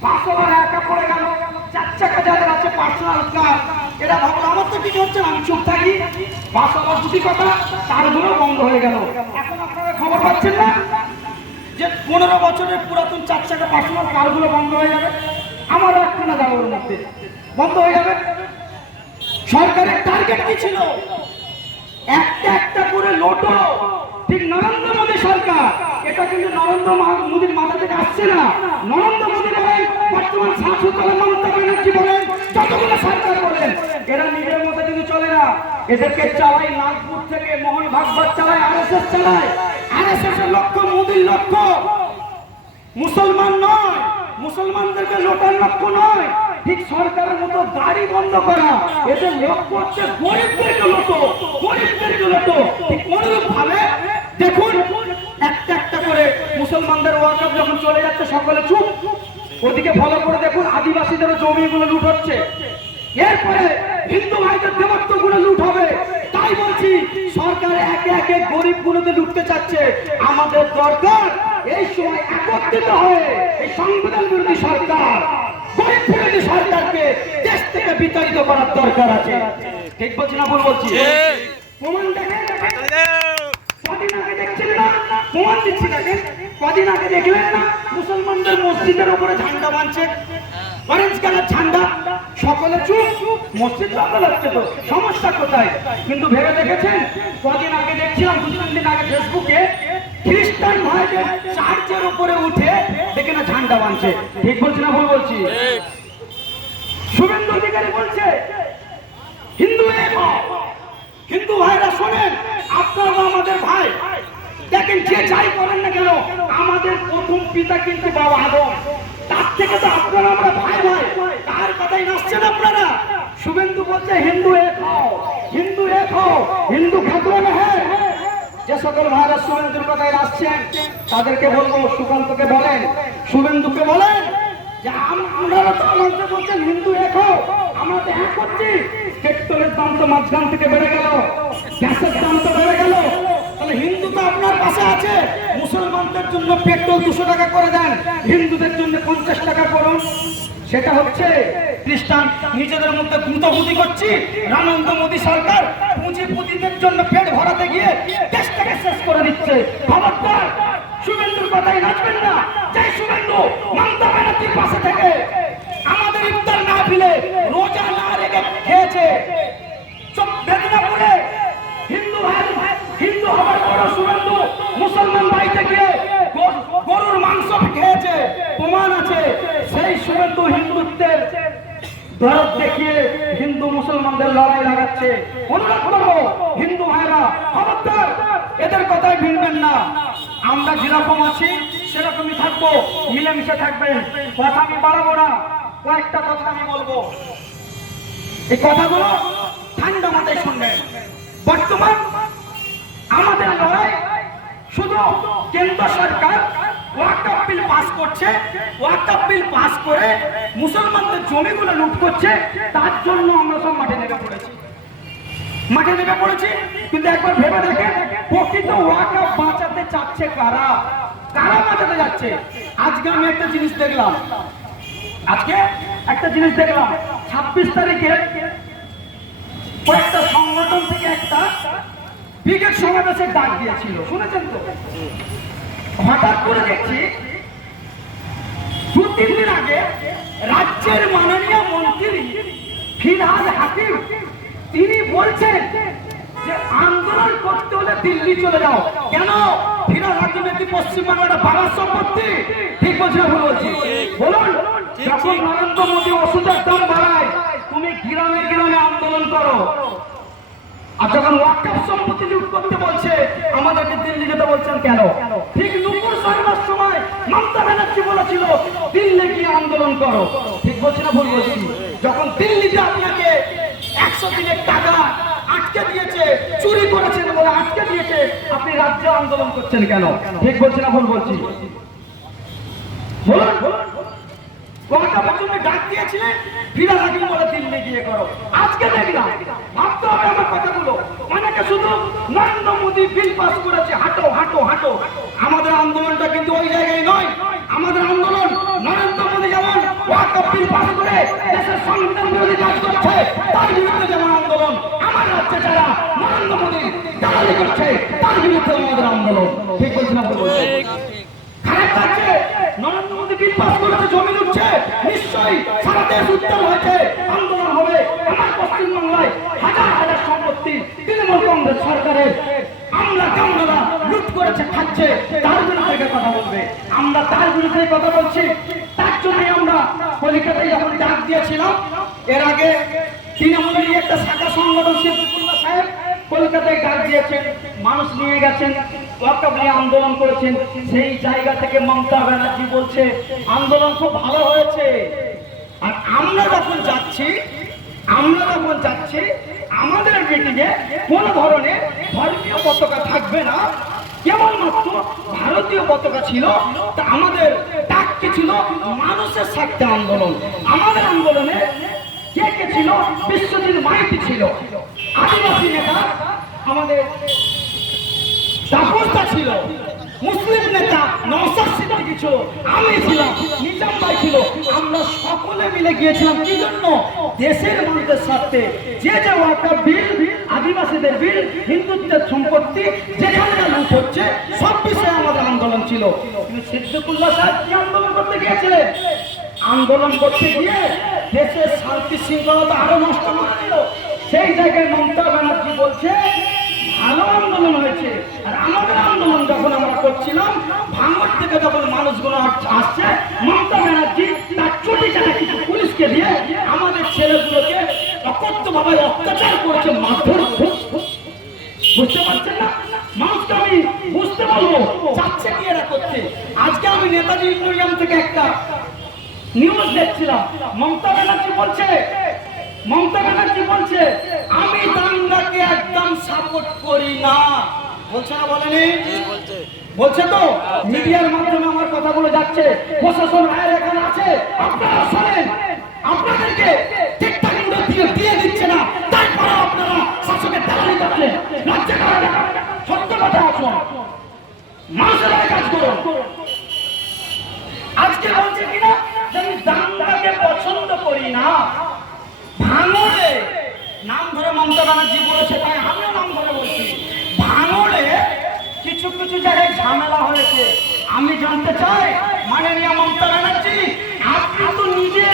বাসওয়ালারা একা পড়ে গেল, 4 চাকা যাদের আছে পার্সোনাল কার, এরা ভাবলো আমার তো কিছু হচ্ছে না, আমি চুপ থাকি। বাসওয়ালার দুটি কথা, তারগুলো বন্ধ হয়ে গেল। এখন আপনারা খবর পাচ্ছেন না যে 15 বছরের পুরাতন 4 চাকা পার্সোনাল কারগুলো বন্ধ হয়ে যাবে। আমারও একখানা যাবো ওর মধ্যে বন্ধ হয়ে যাবে। সরকারের টার্গেট কি ছিল? একটা একটা করে লোটো। ঠিক নরেন্দ্র মোদী সরকার, এটা কিন্তু নরেন্দ্র মোদীর মাথা থেকে আসছে না। নরেন্দ্র মোদী বলেন, বর্তমান শাসক দল মমতা ব্যানার্জি বলেন, যতগুলো সরকার বলেন, এরা নিজের মতো কিন্তু চলে না। এদেরকে চালায় নাগপুর থেকে মোহন ভাগবত চালায়, আরএসএস চালায়। আরএসএস এর লক্ষ্য, মোদীর লক্ষ্য মুসলমান নয়, মুসলমানদেরকে লোটার লক্ষ্য নয়, ঠিক সরকারের মতো গাড়ি বন্ধ করা। এদের লক্ষ্য হচ্ছে গরিবদেরকে লোটো, গরিবদেরকে লোটো। ঠিক অনুরূপ ভাবে দেখুন, একটা একটা করে মুসলমানদের ওয়াকফ যখন চলে যাচ্ছে সকলে চুপ, ওদিকে ফলো করে দেখুন আদিবাসীদের জমিগুলো লুট হচ্ছে। এরপরে হিন্দু ভাইদের দেবত্বগুলো লুট হবে। তাই বলছি সরকার একে একে গরিবগুলোতে লুটতে চাচ্ছে। আমাদের দরকার এই সময় একত্রিত হয়ে এই সংবিধান বিরোধী সরকার, গরিব বিরোধী সরকারকে দেশ থেকে বিতাড়িত করার দরকার আছে। ঠিক বলছি না ভুল বলছি? প্রমাণ দেখেন, কদিন আগে দেখছিলেন না, প্রমাণ দিচ্ছি দেখেন, কদিন আগে দেখলেন না মুসলমানদের মসজিদের উপরে ঝান্ডা বাঁধছে, অরেঞ্জ কালার ঝান্ডা। সকলে চুপ, মসজিদ দখল হচ্ছে তো, সমস্যা কোথায়? কিন্তু ভেবে দেখেছেন, কদিন আগে দেখছিলাম, 2-3 দিন আগে ফেসবুকে খ্রিস্টান ভাইদের চার্চের উপরে উঠে দেখে না ঝান্ডা বাঁধছে। ঠিক বলছি না ভুল বলছি? শুভেন্দু অধিকারী বলছে হিন্দু এক হও। হিন্দু ভাইরা শোনেন, আপনারা আমাদের ভাই। দেখেন যে যাই করেন না কেন, আমাদের প্রথম পিতা কিন্তু বাবা আদম। তার থেকে তো আপনারা আমরা ভাই ভাই, তার কথাই নাচছেন আপনারা। শুভেন্দু বলছে হিন্দু এক হও, হিন্দু এক হও, হিন্দু খাতরা না। হ্যাঁ, যে সকল ভাইরা শুভেন্দুর কথায় আসছেন তাদেরকে বলবো, সুকান্তকে বলেন, শুভেন্দুকে বলেন যে আপনারা তো আমাদের বলছেন হিন্দু এক হও, আমরা তো এক করছি। পেট্রোলের দাম তো মাঝখান থেকে বেড়ে গেল, গ্যাসের দাম তো বেড়ে গেল, তাহলে হিন্দু তো আপনার পাশে আছে। মুসলমানদের জন্য পেট্রোল 200 টাকা করে দেন, হিন্দুদের জন্য 50 টাকা করুন। সেটা হচ্ছে খ্রিস্টান নিজেদের মধ্যে গুঁতোগুঁতি করছি। নরেন্দ্র মোদী সরকার পুঁজিপতিদের জন্য পেট ভরাতে গিয়ে দেশটাকে শেষ করে দিচ্ছে। খবরদার শুভেন্দুর কথাই নাচবেন না। যে শুভেন্দু মমতা ব্যানার্জির পাশে থেকে আমাদের ইফতার না ফেলে রোজা না রেখে খেয়েছে, মেদিনীপুরে হিন্দু ভাই, হিন্দু হবার বড় শুভেন্দু মুসলমান ভাইতে গিয়ে গরুর মাংস খেয়েছে, প্রমাণ আছে। সেই শুভেন্দু হিন্দুত্বের দরদ দেখিয়ে হিন্দু মুসলমানদের লড়াই লাগাচ্ছে। অনুরোধ করবো হিন্দু ভাইরা, খবরদার এদের কথায় ভিড়বেন না। আমরা যেরকম আছি সেরকমই থাকবো, মিলেমিশে থাকবেন। কথা আমি বাড়াবো না, কয়েকটা কথা আমি বলবো, এই কথাগুলো ঠান্ডা মাথায় শুনবেন। বর্তমান আমাদের লড়াই শুধু কেন্দ্র সরকার ওয়াকফ বিল পাস করছে, ওয়াকফ বিল পাস করে মুসলমানদের জমিগুলো লুট করছে, তার জন্য আমরা সব মাঠে নেমে পড়েছি, মাঠে নেমে পড়েছি। কিন্তু একবার ভেবে দেখেন, প্রকৃত ওয়াকফ বাঁচাতে চাচ্ছে কারা, কারা বাঁচাতে যাচ্ছে? আজকে আমি একটা জিনিস দেখলাম, 26 তারিখে কয়েকটা সংগঠন থেকে একটা ব্রিগেড সমাবেশের ডাক দিয়েছিল, শুনেছেন তো? হঠাৎ করে দেখছি 2-3 দিন আগে রাজ্যের মাননীয় মন্ত্রী ফিরহাদ হাকিম তিনি বলছেন যে আন্দোলন করতে হলে দিল্লি চলে যাও। কেন? ফিরহাদ হাকিমের কি পশ্চিমবাংলাটা বাবার সম্পত্তি? ঠিক বলছি না ভুল বলছি? বলুন, যখন নরেন্দ্র মোদী ওষুধের দাম বাড়ায়, তুমি গ্রামে গ্রামে আন্দোলন করো, আর যখন ওয়াকফ সম্পত্তি লুট করতে বলছে আমাদেরকে দিল্লি যেতে বলছেন কেন? ঠিক নুপুর শর্মার সময় মমতা ব্যানার্জি বলেছিল দিল্লি গিয়ে আন্দোলন করো। ঠিক বলছি না ভুল বলছি? যখন দিল্লিতে আপনাকে 100 দিনের টাকা আটকে দিয়েছে, চুরি করেছেন বলে আটকে দিয়েছে, আপনি রাজ্যে আন্দোলন করছেন কেন? ঠিক বলছি না ভুল বলছি? বলুন, কটা পর্যন্ত ডাক দিয়েছিলেন, ফিরহাদ হাকিম বলে দিল্লি গিয়ে করো। আজকে দেখলাম, ভাবতে হবে আমার কথাগুলো। অনেকে শুধু নরেন্দ্র মোদী বিল পাস করেছে, হাঁটো হাঁটো হাঁটো। আমাদের আন্দোলনটা কিন্তু ওই জায়গায় নয়। আমাদের আন্দোলন নরেন্দ্র মোদী যেমন ওয়াকফ বিল পাস করে দেশের সংবিধান বিরোধী কাজ করছে, তার বিরুদ্ধে যেমন আন্দোলন। আমার রাজ্যে যারা নরেন্দ্র মোদী দালালি করছে, তার বিরুদ্ধে আমাদের আন্দোলন। ঠিক বলছি না ভুল বলছি? খারাপ লাগছে, নরেন্দ্র মোদী বিল পাস করেছে, জমি লুটছে, নিশ্চয়ই সারা দেশ উত্তাল হয়েছে, আন্দোলন হবে। আমার পশ্চিমবাংলায় হাজার হাজার সম্পত্তি তৃণমূল কংগ্রেস সরকারের আমরা কামরা লুট করেছে, খাচ্ছে, তার বিরুদ্ধে কথা বলবে। আমরা তার বিরুদ্ধে কথা বলছি। তার জন্যই আমরা কলিকাতায় যখন ডাক দিয়েছিলাম, এর আগে তৃণমূলেরই একটা শাখা সংগঠন সিদ্দিকুল্লাহ সাহেব কলকাতায় ডাক দিয়েছেন, মানুষ নিয়ে গেছেন, ওয়াকফ নিয়ে আন্দোলন করেছেন, সেই জায়গা থেকে মমতা ব্যানার্জি বলছে আন্দোলন খুব ভালো হয়েছে। আর আমরা যখন যাচ্ছি আমাদের মিটিংয়ে কোন ধরনের ধর্মীয় পতাকা থাকবে না, কেবলমাত্র ভারতীয় পতাকা ছিল। তা আমাদের ডাক কি ছিল? মানুষের স্বার্থে আন্দোলন। আমাদের আন্দোলনে কে কে ছিল? বিশ্বজিৎ মাইতি ছিল, আদিবাসী নেতা আমাদের তাপসদা ছিল, মুসলিম নেতা নওশাদ সিদ্দিকী ছিল, আমি ছিলাম, নিজাম ভাই ছিল। আমরা সকলে মিলে গিয়েছিলাম কি জন্য? দেশের মানুষের স্বার্থে। যে যে ওয়াকফ বিল, আদিবাসীদের বিল, হিন্দুত্বের সম্পত্তি যেখানে লুট হচ্ছে সব বিষয়ে আমাদের আন্দোলন ছিল। কিন্তু সিদ্দিকুল্লাহ সাহেব কি আন্দোলন করতে গিয়েছিলেন? আন্দোলন করতে গিয়ে দেশের শান্তি শৃঙ্খলা আরো নষ্ট করে দিল। সেই জায়গায় মমতা ব্যানার্জি বলছে ভালো আন্দোলন হয়েছে। আর আমাদের আন্দোলন যখন আমরা করছিলাম, ভাঙড় থেকে যখন মানুষগুলো আসছে, মমতা ব্যানার্জি তার চটি চাটা কিছু পুলিশকে দিয়ে আমাদের ছেলেগুলোকে অকথ্যভাবে অত্যাচার করেছে, মারধর। বুঝতে পারছেন না? মানুষকে আমি বুঝতে পারবো চাচ্ছে কি এরা করতে। আজকে আমি নেতাজি ইন্ডোরিয়াম থেকে একটা নিউজ দেখছিলাম, মমতা ব্যানার্জি বলছে আমি দাঙ্গাকে একদম সাপোর্ট করি না। বলছে না? বলেনি? বলছে তো। মিডিয়ার মাধ্যমে আমার কথাগুলো যাচ্ছে, প্রশাসন রায়ের এখানে আছে, আপনারা শোনেন। আপনাদেরকে ঠিকঠাক দিয়ে দিচ্ছে না, তারপরে আপনারা শাসকের দালালি করছেন। লজ্জা করে না? সত্য কথা আসুন, মানুষের কাজ করুন। আজকে বলছে কিনা যে আমি দাঙ্গাকে পছন্দ করি না। ভাঙড়ে নাম ধরে মমতা ব্যানার্জি বলেছে, তাই আমিও নাম ধরে বলছি। ভাঙড়ে কিছু কিছু জায়গায় ঝামেলা হয়েছে। আমি জানতে চাই মাননীয় মমতা ব্যানার্জি, আপনি তো নিজে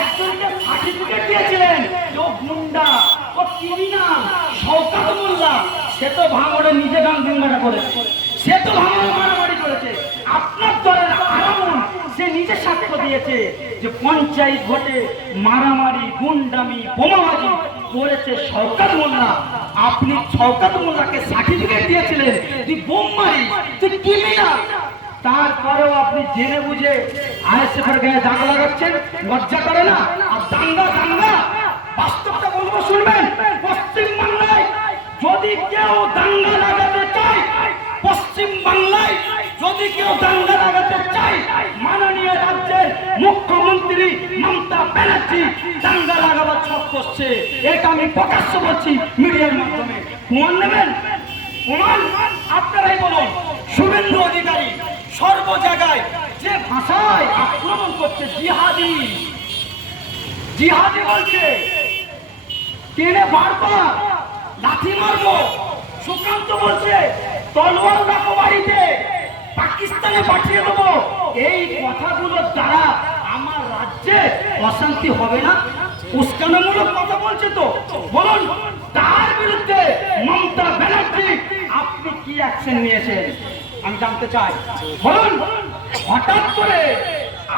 একজনকে সার্টিফিকেট দিয়েছিলেন, ও গুন্ডা, ও ক্রিমিনাল, শওকত মোল্লা। সে তো ভাঙড়ে নিজে গান দাঙ্গা করেছে, সে তো ভাঙড়ে মারামারি করেছে। আপনার দলের আরামন সে নিজে সাক্ষ্য দিয়েছে যে পঞ্চায়েত ভোটে মারামারি, গুন্ডামি, বোমাবাজি করেছে শওকত মোল্লা। আপনি শওকত মোল্লাকে সার্টিফিকেট দিয়েছিলেন তুই বোমমারি, তুই ক্রিমিনাল। তারপরেও আপনি জেনে বুঝে আইএসএফের গায়ে দাঙ্গা লাগাচ্ছেন, লজ্জা করে না? আর দাঙ্গা বাস্তবটা বলবো, শুনবেন। পশ্চিম বাংলায় যদি কেউ দাঙ্গা লাগাতে চায়, পশ্চিম বাংলায় যদি কেউ দাঙ্গা লাগাতে চায়, মাননীয় রাজ্যের মুখ্যমন্ত্রী মমতা ব্যানার্জি দাঙ্গা লাগাবার ছক করছে। এটা আমি প্রকাশ্য বলছি মিডিয়ার মাধ্যমে। প্রমাণ নেবেন? প্রমাণ আপনারাই বলুন। শুভেন্দু অধিকারী সর্ব জায়গায় যে ভাষায় আক্রমণ করছে, জিহাদি বলছে, টেনে বারবা লাথি মারবো। সুকান্ত বলছে তলোয়ার রাখো বাড়িতে, পাকিস্তানে পাঠিয়ে দেবো। এই কথাগুলোর দ্বারা আমার রাজ্যে অশান্তি হবে না? উস্কানিমূলক কথা বলছে তো। বলুন তার বিরুদ্ধে মমতা ব্যানার্জি আপনি কি অ্যাকশন নিয়েছেন আমি জানতে চাই। বলুন হঠাৎ করে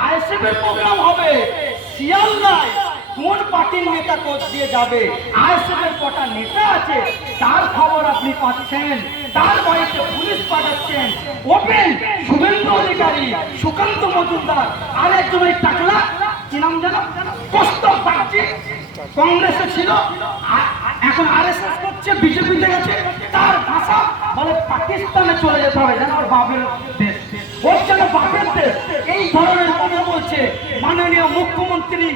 আইএসএফ এর প্রোগ্রাম হবে শিয়ালদায়, কোন পার্টির নেতা কোচ দিয়ে যাবে? আইএসএফ এর কটা নেতা আছে তার খবর আপনি পাচ্ছেন, তার বাড়িতে পুলিশ পাঠাচ্ছেন। ওপেন শুভেন্দু অধিকারী, সুকান্ত মজুমদার, আর একজন ওই টাকলা কি নাম জানো, কৌস্তব বাগচি, কংগ্রেসে ছিল, এখন আরএসএস করছে, বিজেপিতে গেছে। তার ভাষা বলে পাকিস্তানে চলে যেতে হবে, যেন ওর বাপের দেশ, ওর যেন বাপের দেশ। এই ধরনের কথা বলছে মাননীয় মুখ্যমন্ত্রী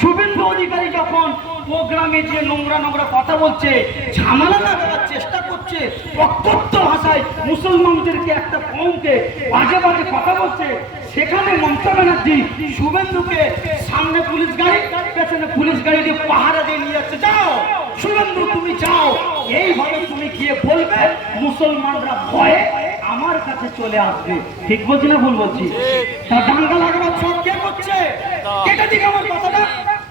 শুভেন্দু অধিকারী। যখন প্রোগ্রামে যে নোংরা কথা বলছে, ঝামেলা লাগাবার চেষ্টা করছে, অকথ্য ভাষায় মুসলমানদেরকে, একটা কওমকে বাজে কথা বলছে, সেখানে মমতা ব্যানার্জি শুভেন্দুকে সামনে পুলিশ গাড়ি, পেছনে পুলিশ গাড়ি দিয়ে পাহারা দিয়ে নিয়ে যাচ্ছে। যাও শুভেন্দু, তুমি যাও, এইভাবে তুমি গিয়ে বলবে, মুসলমানরা ভয়ে আমার কাছে চলে আসবে। ঠিক বলছি না ভুল বলছি? তা দাঙ্গা লাগাবার সব কে করছে? কেটে দিক আমার কথাটা,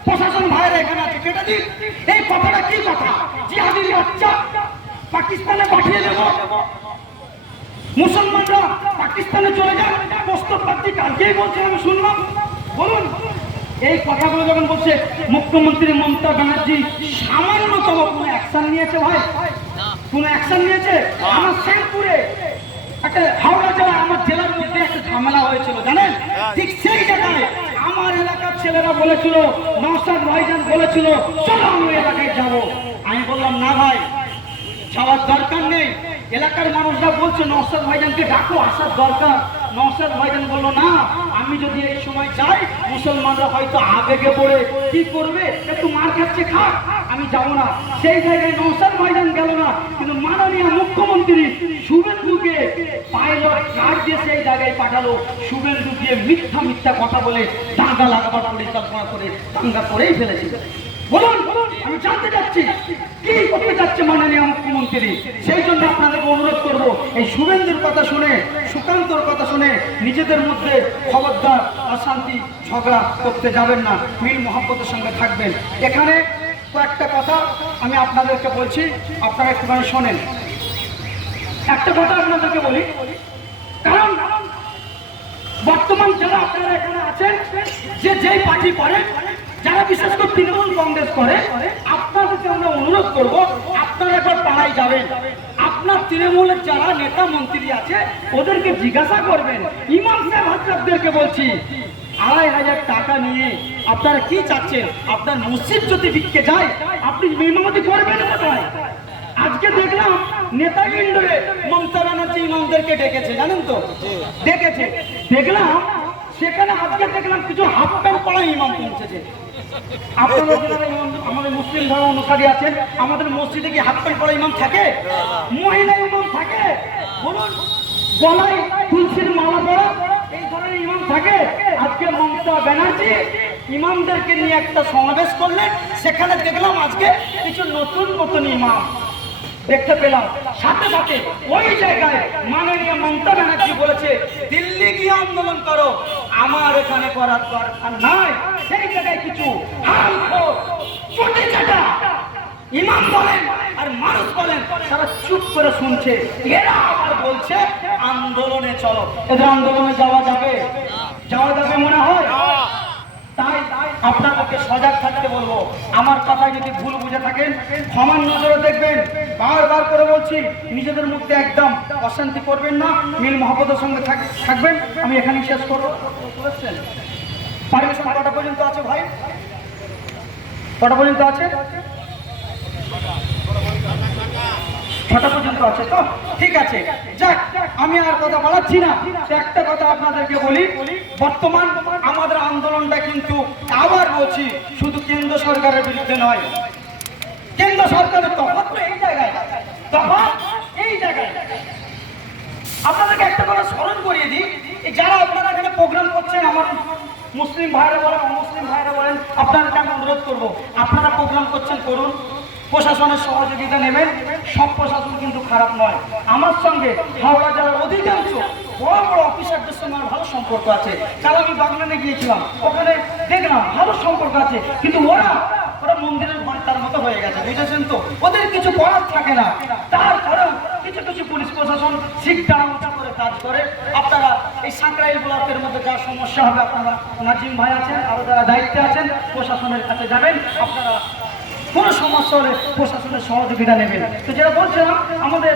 প্রশাসন ভাইয়েরা এখানে আছে, কেটে দিক। এই কথাটা কি কথা? জিহাদির বাচ্চা পাকিস্তানে পাঠিয়ে দেব, মুসলমানরা পাকিস্তানে চলে যান, প্রস্তাব পাচ্ছি, কালকেই বলছে, আমি শুনলাম। বলুন এই কথাগুলো যখন বলছে মুখ্যমন্ত্রী মমতা ব্যানার্জি, সামান্যতম কোনো অ্যাকশন নিয়েছে? ভাই কোনো অ্যাকশন নিয়েছে? আমার শেরপুরে একটা হাওড়া জেলা আমার জেলার মধ্যে একটা ঝামেলা হয়েছিল জানেন, ঠিক সেই জায়গায় আমার এলাকার ছেলেরা বলেছিল, নওশাদ ভাইজান বলেছিল চলো আমি এলাকায় যাব। আমি বললাম না ভাই, যাওয়ার দরকার নেই। এলাকার মানুষরা বলছে নওশাদ ভাইজানকে ডাকো, আসার দরকার। নওশাদ ভাইজান বললো না, আমি যদি এই সময় যাই মুসলমানরা হয়তো আবেগে পড়ে কি করবে, একটু মার খাচ্ছে খাক, আমি যাব না। সেই জায়গায় নওশাদ ভাইজান গেল না, কিন্তু মাননীয় মুখ্যমন্ত্রী শুভেন্দুকে পাইলট কার্ড দিয়ে সেই জায়গায় পাঠালো। শুভেন্দু দিয়ে মিথ্যা মিথ্যা কথা বলে দাঙ্গা লাগাবার পরিকল্পনা করে দাঙ্গা করেই ফেলেছে। বলুন, আমি জানতে চাচ্ছি কি করতে যাচ্ছে মাননীয় মুখ্যমন্ত্রী। সেই জন্য আপনাদেরকে অনুরোধ করব, এই শুভেন্দুর কথা শুনে, সুকান্তর কথা শুনে নিজেদের মধ্যে খবরদার অশান্তি ঝগড়া করতে যাবেন না, মিল মহব্বতের সঙ্গে থাকবেন। এখানে কয়েকটা কথা আমি আপনাদেরকে বলছি, আপনারা একটুখানি শোনেন। একটা কথা আপনাদেরকে বলি, কারণ বর্তমান যারা আপনারা এখানে আছেন, যে যেই পার্টি করে, যারা বিশেষ করে তৃণমূল কংগ্রেস করে, আপনাদেরকে আমরা অনুরোধ করব আপনারা একবার পাড়ায় যাবেন। আপনার তৃণমূলের যারা নেতা মন্ত্রী আছে ওদেরকে জিজ্ঞাসা করবেন। ইমাম সাহেব হাজরাতদেরকে বলছি, ২৫০০ টাকা নিয়ে আপনারা কি চাচ্ছেন? আপনার মসজিদ যদি বিক্রি যায় আপনি ইমামতি করবেন কোথায়? আজকে দেখলাম নেতাজি ইন্ডোরে মমতা ব্যানার্জি ইমামদেরকে ডেকেছে, জানেন তো, ডেকেছে। দেখলাম সেখানে আজকে দেখলাম কিছু হাফ প্যান্ট পরা ইমাম পৌঁছেছে। আপনারা যারা আমাদের মুসলিম ধর্ম অনুসারী আছেন, আমাদের মসজিদে কি হাফ প্যান্ট পরা ইমাম থাকে? মহিলা ইমাম থাকে? বলুন, গলায় তুলসীর মালা পরা এই ধরনের ইমাম থাকে? আজকে মমতা ব্যানার্জি ইমামদেরকে নিয়ে একটা সমাবেশ করলেন, সেখানে দেখলাম আজকে কিছু নতুন নতুন ইমাম দেখতে পেলাম। সাথে সাথে ওই জায়গায় মাননীয় মমতা ব্যানার্জি বলেছে দিল্লি গিয়ে আন্দোলন করো, আমার এখানে করার দরকার নাই। সেই জায়গায় কিছু ইমাম বলেন আর মানুষ বলেন, তারা চুপ করে শুনছে। এরা আবার বলছে আন্দোলনে চলো। এদের আন্দোলনে যাওয়া যাবে? যাওয়া যাবে মনে হয়? তাই আপনাদেরকে সজাগ থাকতে বলবো। আমার কথায় যদি ভুল বুঝে থাকেন ক্ষমার নজরে দেখবেন। বারবার করে বলছি, নিজেদের মধ্যে একদম অশান্তি করবেন না, মিল মহব্বতের সঙ্গে থাকবেন। আমি এখানেই শেষ করবো। পারমিশন কটা পর্যন্ত আছে ভাই? কটা পর্যন্ত আছে? 6টা পর্যন্ত আছে তো? ঠিক আছে, যাক, আমি আর কথা বাড়াচ্ছি না। একটা কথা আপনাদেরকে বলি, বর্তমান আমাদের আন্দোলনটা কিন্তু আবার বলছি শুধু কেন্দ্র সরকারের বিরুদ্ধে নয়। কেন্দ্র সরকারের তফাৎ তো এই জায়গায়, তফাৎ এই জায়গায়। আপনাদেরকে একটা কথা স্মরণ করিয়ে দিই, যারা আপনারা এখানে প্রোগ্রাম করছেন, আমার মুসলিম ভাইরা বলেন, অমুসলিম ভাইরা বলেন, আপনাদেরকে আমি অনুরোধ করবো, আপনারা প্রোগ্রাম করছেন করুন, প্রশাসনের সহযোগিতা নেবেন। সব প্রশাসন কিন্তু খারাপ নয়। আমার সঙ্গে হাওড়া জেলার অধিকাংশ বড় বড় অফিসারদের সঙ্গে আমার ভালো সম্পর্ক আছে। কাল আমি বাগনানে গিয়েছিলাম, ওখানে দেখলাম ভালো সম্পর্ক আছে, কিন্তু ওরা মন্দিরের ঘন্টার মতো হয়ে গেছে, বুঝেছেন তো, ওদের কিছু করার থাকে না। তারপরেও কিছু কিছু পুলিশ প্রশাসন ঠিক ডাউনটা করে কাজ করে। আপনারা এই সাঁকরাইল ব্লকের মধ্যে যা সমস্যা হবে, আপনারা নাজিম ভাই আছেন, আরো যারা দায়িত্বে আছেন, প্রশাসনের কাছে যাবেন। আপনারা কোনো সমস্যা হলে প্রশাসনের সহযোগিতা নেবেন। তো যেটা বলছিলাম, আমাদের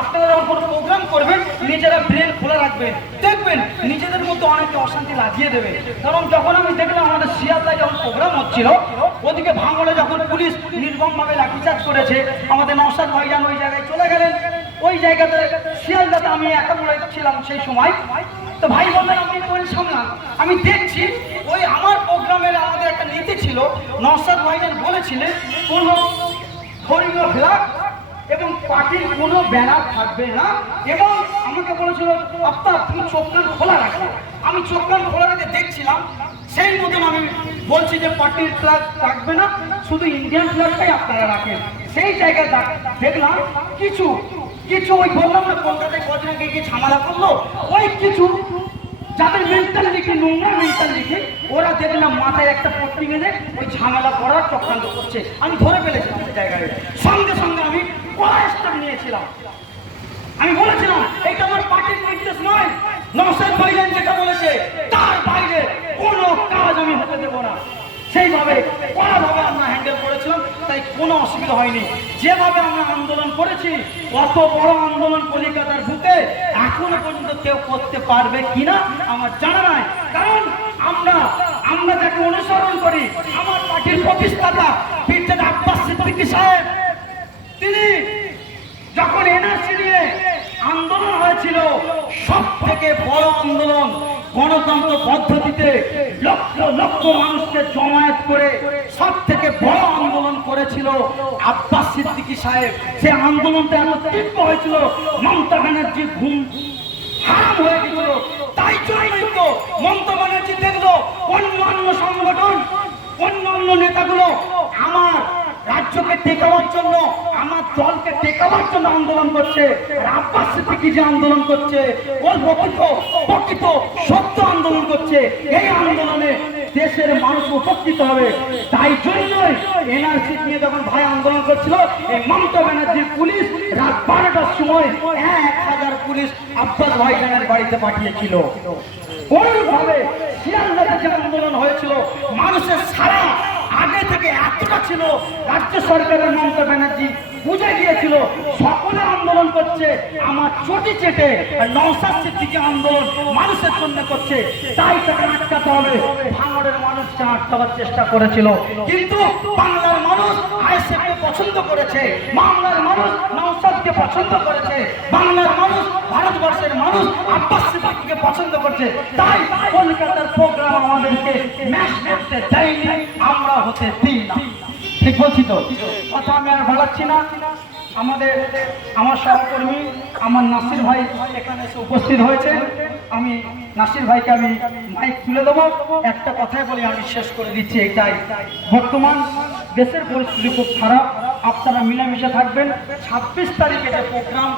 আপনারা যখন কোনো প্রোগ্রাম করবেন নিজেরা ব্রেন খোলা রাখবেন, দেখবেন নিজেদের মধ্যে অনেকে অশান্তি লাগিয়ে দেবে। কারণ যখন আমি দেখলাম আমাদের শিয়ালদায় যখন প্রোগ্রাম হচ্ছিল, ওদিকে ভাঙড়ে যখন পুলিশ নির্মমভাবে লাঠিচার্জ করেছে, আমাদের নওশাদ ভাইজান ওই জায়গায় চলে গেলেন। ওই জায়গাতে শিয়ালদাতে আমি একা ছিলাম সেই সময়। তো ভাই বললেন আপনি কোন সামলান, আমি দেখছি ওই আমার প্রোগ্রামের আমাদের একটা নীতি ছিল, নওশাদ ভাইজান বলেছিলেন কোনো ধর্মীয় ফ্ল্যাগ এবং পার্টির কোনো ব্যানার থাকবে না, এবং আমাকে বলেছিল আপনার তুমি চোখ কান খোলা রাখো। আমি চোখ কান খোলা রেখে দেখছিলাম, সেই মতন আমি বলছি যে পার্টির ফ্ল্যাগ রাখবে না, শুধু ইন্ডিয়ান ফ্ল্যাগটাই আপনারা রাখেন। সেই জায়গায় দেখলাম কিছু কিছু ওই বললাম না কলকাতায় কদিন আগে গিয়ে ঝামেলা করলো, ওই কিছু যাদের মেন্টাল লিখে, নোংরা মেন্টাল লিখে, ওরা দেখলাম মাথায় একটা পট্টি বেঁধে ওই ঝামেলা করার চক্রান্ত করছে। আমি ধরে ফেলেছিলাম সেই জায়গায়, সঙ্গে সঙ্গে আমি স্টেপ নিয়েছিলাম। আমি বলেছিলাম এটা আমার পার্টির নির্দেশ নয়, নওশাদ ভাইজান যেটা বলেছে তার বাইরে কোনো কাজ আমি হতে দেবো না। সেইভাবে কড়াভাবে আমরা হ্যান্ডেল করেছিলাম। তাই কোনো অসুবিধা হয়নি। যেভাবে আমরা আন্দোলন করেছি, অত বড় আন্দোলন কলিকাতার বুকে এখনো পর্যন্ত কেউ করতে পারবে কিনা আমার জানা নাই। কারণ আমরা যাকে অনুসরণ করি, আমার পার্টির প্রতিষ্ঠাতা পীরজাদা আব্বাস সিদ্দিকী সাহেব, তিনি যখন এনআরসি নিয়ে আন্দোলন হয়েছিল, সব থেকে বড় আন্দোলন, গণতন্ত্র পদ্ধতিতে লক্ষ লক্ষ মানুষকে জমায়েত করে সব থেকে বড় আন্দোলন করেছিল আব্বাস সিদ্দিকী সাহেব। সে আন্দোলনটা এত তীব্র হয়েছিল, মমতা ব্যানার্জি ঘুম হারাম হয়ে গেছিল। তাই জন্যই তো মমতা ব্যানার্জি দেখলো অন্যান্য সংগঠন, অন্যান্য নেতাগুলো আমার রাজ্যকে টেকাবার জন্য, আমার দলকে টেকাবার জন্য আন্দোলন করছে, আর আব্বাস সিদ্দিকী যে আন্দোলন করছে, ওর প্রকৃত সত্য আন্দোলন করছে। এই আন্দোলনে দেশের মানুষ উপকৃত হবে। তাই জন্যই এনআরসি নিয়ে যখন ভাই আন্দোলন করছিল, এই মমতা ব্যানার্জির পুলিশ রাত 12টার সময় 1000 পুলিশ আব্বাস ভাইজানের বাড়িতে পাঠিয়েছিল। অনুরূপভাবে শিয়ালদাতে যে আন্দোলন হয়েছিল, মানুষের সারা আগে থেকে এতটা ছিল, রাজ্য সরকারের মমতা ব্যানার্জি বুঝে গিয়েছিল সকলে আন্দোলন করছে আমার চটি চেটে, আর নওশাদ সিদ্দিকী আন্দোলন মানুষের জন্য করছে, তাই তাকে আটকাতে হবে। ভাঙড়ের মানুষকে আটকাবার চেষ্টা করেছিল, কিন্তু বাংলার মানুষ আইএসএফকে পছন্দ করেছে, বাংলার মানুষ নওশাদকে পছন্দ করেছে, বাংলার মানুষ, ভারতবর্ষের মানুষ আব্বাস সিদ্দিকীকে পছন্দ করছে। তাই কলকাতার প্রোগ্রাম আমাদেরকে ম্যাচ করতে দেয়নি, আমরা হতে দিই না। ঠিক বলছি তো? কথা আমি আর বাড়াচ্ছি না। আমার সহকর্মী আমার নাসির ভাই এখানে এসে উপস্থিত হয়েছে। আমি নাসির ভাইকে আমি মাইক তুলে দেবো। একটা কথাই বলে আমি শেষ করে দিচ্ছি, এইটাই, বর্তমান দেশের পরিস্থিতি খুব খারাপ, আপনারা মিলেমিশে থাকবেন। 26 তারিখে যে প্রোগ্রাম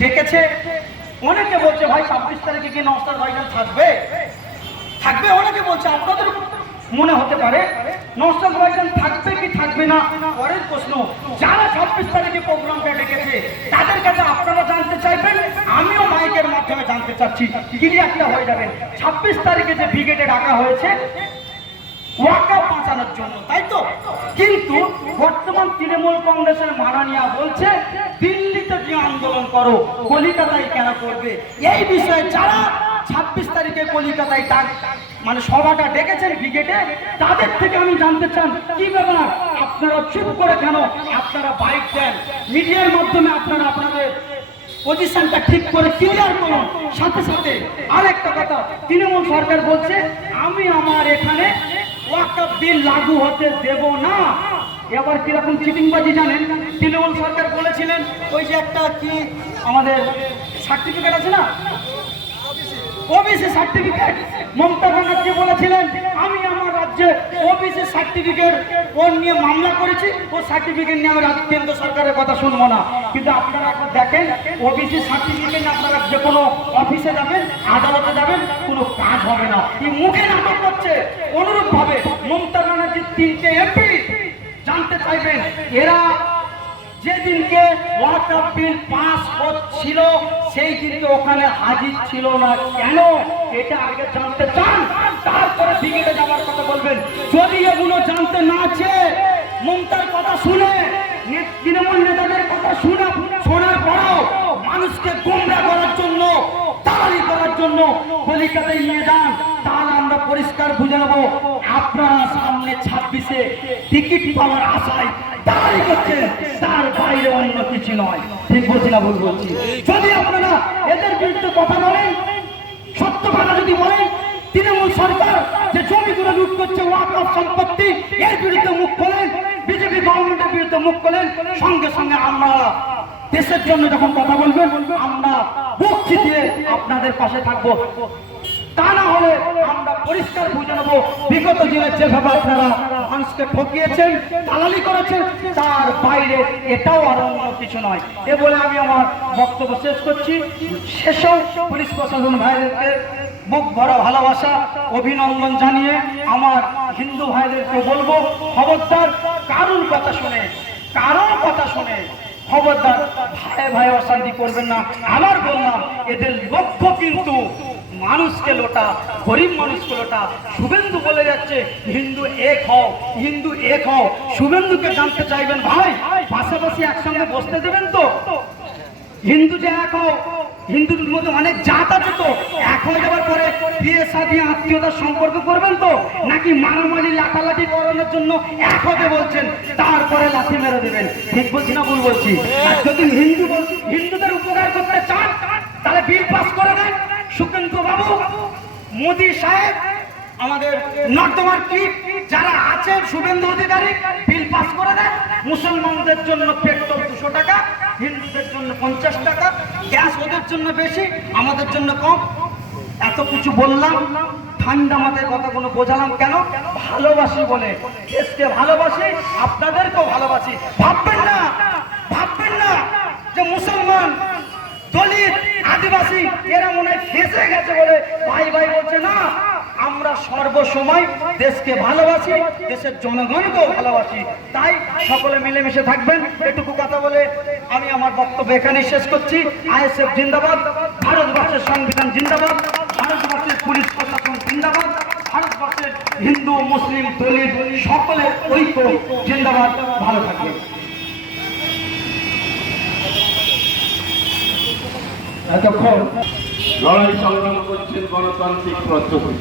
ডেকেছে, অনেকে বলছে ভাই 26 তারিখে কি নওশাদ ভাইজান থাকবে? অনেকে বলছে, আপনাদের মনে হতে পারে নওশাদ ভাইজান থাকবে কি থাকবে না পরের প্রশ্ন। যারা 26 তারিখে প্রোগ্রামটা ডেকেছে তাদের কাছে আপনারা জানতে চাইবেন, আমিও মাইকের মাধ্যমে জানতে চাচ্ছি, ক্লিয়ারটা হয়ে যাবেন। 26 তারিখে যে ব্রিগেডে ডাকা হয়েছে ওয়াকআপ বাঁচানোর জন্য, তাই তো? কিন্তু বর্তমান তৃণমূল কংগ্রেসের মাননীয়া বলছে দিল্লিতে কি আন্দোলন করো, কলিকাতায় কেন করবে? এই বিষয়ে যারা 26 তারিখে কলিকাতায় মানে সভাটা ডেকেছেন ব্রিগেডে, তাদের থেকে আমি জানতে চান কি ব্যাপার, আপনারা চুপ করে কেন? আপনারা বাইক দেন, মিডিয়ার মাধ্যমে আপনারা আপনাদের পজিশনটা ঠিক করে ক্লিয়ার করুন। সাথে সাথে আরেকটা কথা, তৃণমূল সরকার বলছে আমি আমার এখানে ওয়াকআপ বিল লাগু হতে দেব না। এবার কিরকম চিটিংবাজি জানেন? তৃণমূল সরকার বলেছিলেন ওই যে একটা কি আমাদের সার্টিফিকেট আছে না, ওবিসি সার্টিফিকেট, মমতা ব্যানার্জি বলেছিলেন আমি আমার রাজ্যে ওবিসি সার্টিফিকেট ওর নিয়ে মামলা করেছি, ও সার্টিফিকেট নিয়ে আমি কেন্দ্র সরকারের কথা শুনবো না। কিন্তু আপনারা এখন দেখেন ওবিসি সার্টিফিকেট নিয়ে আপনারা যে কোনো অফিসে যাবেন, আদালতে যাবেন, কোনো কাজ হবে না, এই মুখে নাটক করছে। অনুরূপভাবে মমতা ব্যানার্জির 3টে এমপি জানতে চাইবেন, এরা যেদিনকে ওয়াকআপ বিল পাস হচ্ছিল সেই দিনকে ওখানে হাজির ছিল না কেন? এটা আগে জানতে চান, তারপরে ব্রিগেডে যাওয়ার কথা বলবেন। যদি এগুলো জানতে না চেয়ে মমতার কথা শুনে, তৃণমূল নেতাদের কথা শোনার পরেও মানুষকে গোমরা করার জন্য, দালালি করার জন্য কলিকাতায় নিয়ে যান, তাহলে আমরা পরিষ্কার বুঝে নেব আপনারা সামনে 26-এ টিকিট পাওয়ার আশায় দালালি করছেন, তার বাইরে অন্য কিছু নয়। ঠিক বলছি না ভুল বলছি? যদি আপনারা এদের বিরুদ্ধে কথা বলেন, সত্য কথা যদি বলেন, তৃণমূল সরকার যে জমিগুলো লুট করছে ওয়াকফ সম্পত্তি, এর বিরুদ্ধে মুখ খোলেন, বিজেপি গভর্নমেন্টের বিরুদ্ধে মুখ খোলেন, সঙ্গে সঙ্গে আমরা দেশের জন্য যখন কথা বলবেন আমরা বুক চিতিয়ে আপনাদের পাশে থাকবো। তা না হলে আমরা পরিষ্কার বুঝে নেবো বিগত দিনের যেভাবে আপনারা মানুষকে ঠকিয়েছেন, দালালি করেছেন, তার বাইরে এটাও আর অন্য কিছু নয়। এ বলে আমি আমার বক্তব্য শেষ করছি। শেষেও পুলিশ প্রশাসন ভাইদেরকে বুক ভরা ভালোবাসা অভিনন্দন জানিয়ে আমার হিন্দু ভাইদেরকে বলবো, খবরদার কারোর কথা শুনে খবরদার ভাই অশান্তি করবেন না। আবার বললাম, এদের লক্ষ্য কিন্তু মানুষকে লোটা, গরিব মানুষকে লোটা। শুভেন্দু বলে যাচ্ছে হিন্দু এক হও, হিন্দু এক হও। শুভেন্দুকে জানতে চাইবেন ভাই পাশাপাশি একসঙ্গে বসতে দেবেন তো? হিন্দু যে এক হও, হিন্দুর মধ্যে অনেক জাত আছে তো, এক হয়ে যাওয়ার পরে বিয়ে শাদী আত্মীয়তার সম্পর্ক করবেন তো, নাকি মারামারি লাঠালাঠি করানোর জন্য এক হতে বলছেন, তারপরে লাঠি মেরে দেবেন? ঠিক বলছি না ভুল বলছি? আর যদি হিন্দুদের উপকার করতে চান তাহলে বিল পাস করে দেন শুভেন্দু বাবু, মোদী সাহেব, আমাদের নর্দমার কি যারা আছেন শুভেন্দু অধিকারী, বিল পাস করে দেন। মুসলমানদের জন্য পেট্রোল 200 টাকা, হিন্দুদের জন্য 50 টাকা, গ্যাস ওদের জন্য বেশি, আমাদের জন্য কম। এত কিছু বললাম, ঠান্ডা মাথায় কথাগুলো বোঝালাম কেন? ভালোবাসি বলে, দেশকে ভালোবাসি, আপনাদেরকেও ভালোবাসি। ভাববেন না যে মুসলমান, দলিত, আদিবাসী এরা মনে হয় ফেঁসে গেছে বলে ভাই ভাই বলছে। না, আমরা সর্বসময় দেশকে ভালোবাসি, দেশের জনগণকেও ভালোবাসি। তাই সকলে মিলেমিশে থাকবেন। এটুকু কথা বলে আমি আমার বক্তব্য এখানেই শেষ করছি। আইএসএফ জিন্দাবাদ, ভারতবর্ষের সংবিধান জিন্দাবাদ, ভারতবর্ষের পুলিশ প্রশাসন জিন্দাবাদ, ভারতবর্ষের হিন্দু মুসলিম দলিত সকলের ঐক্য জিন্দাবাদ। ভালো থাকবেন। এতক্ষণ লড়াই সংগ্রাম করছেন গণতান্ত্রিক পদ্ধতি।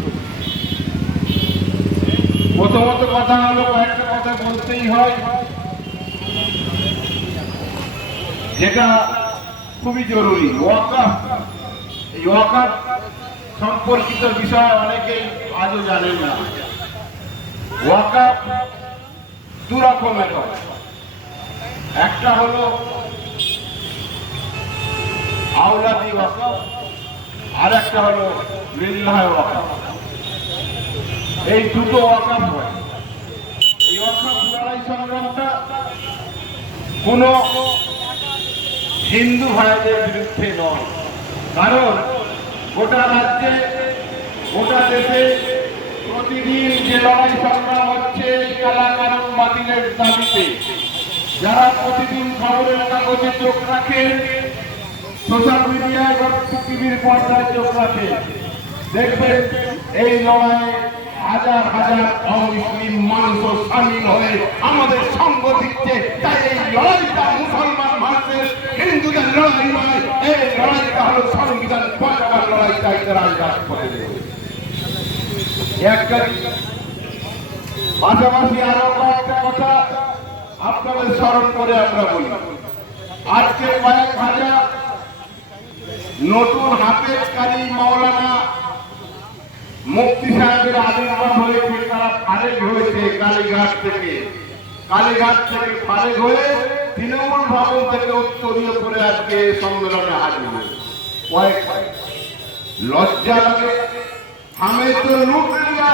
প্রথমত কথা হলো, কয়েকটা কথা বলতেই হয় যেটা খুবই জরুরি। ওয়াকফ, এই ওয়াকফ সম্পর্কিত বিষয় অনেকেই আজও জানেন না। ওয়াকফ দু রকমের হয়, একটা হলো আওলাদি ওয়াকফ, আর একটা হলো লিল্লাহ ওয়াকফ। এই দুটো ওয়াকফ হয়। এই ওয়াকফ লড়াই সংগ্রামটা কোন হিন্দু ভাইদের বিরুদ্ধে নয়, কারণ গোটা রাজ্যে, গোটা দেশে প্রতিদিন যে লড়াই সংগ্রাম হচ্ছে কালাকানুন বাতিলের দাবিতে, যারা প্রতিদিন খবরের কাগজে চোখ রাখেন, সোশ্যাল মিডিয়ায় বা টিভির পর্দায় চোখ রাখে, দেখবেন এই লড়াইয়ে হাজার হাজার অমুসলিম মানুষও সামিল হয়ে আমাদের সঙ্গ দিচ্ছে। তাই এই লড়াইটা মুসলমান মানুষের, হিন্দুদের লড়াই নয়, এই লড়াইটা হলো সংবিধান বাঁচাবার লড়াই। তাই তারা রাজপথে একটা পাশাপাশি আরো কয়েকটা কথা আপনাদের স্মরণ করে আমরা বলি। আজকে কয়েক হাজার নতুন হাফেজ কারি মাওলানা মুফতি সাহেবের আবির্ভাব হয়েছে, তারা ফারেক হয়েছে কালীঘাট থেকে ফারেক হয়ে তৃণমূল ভবন থেকে উত্তরীয় করে আজকে সম্মেলনে হাজির হয়েছে। কয়েক লজ্জা লাগে, আমি তো লুট লিয়া।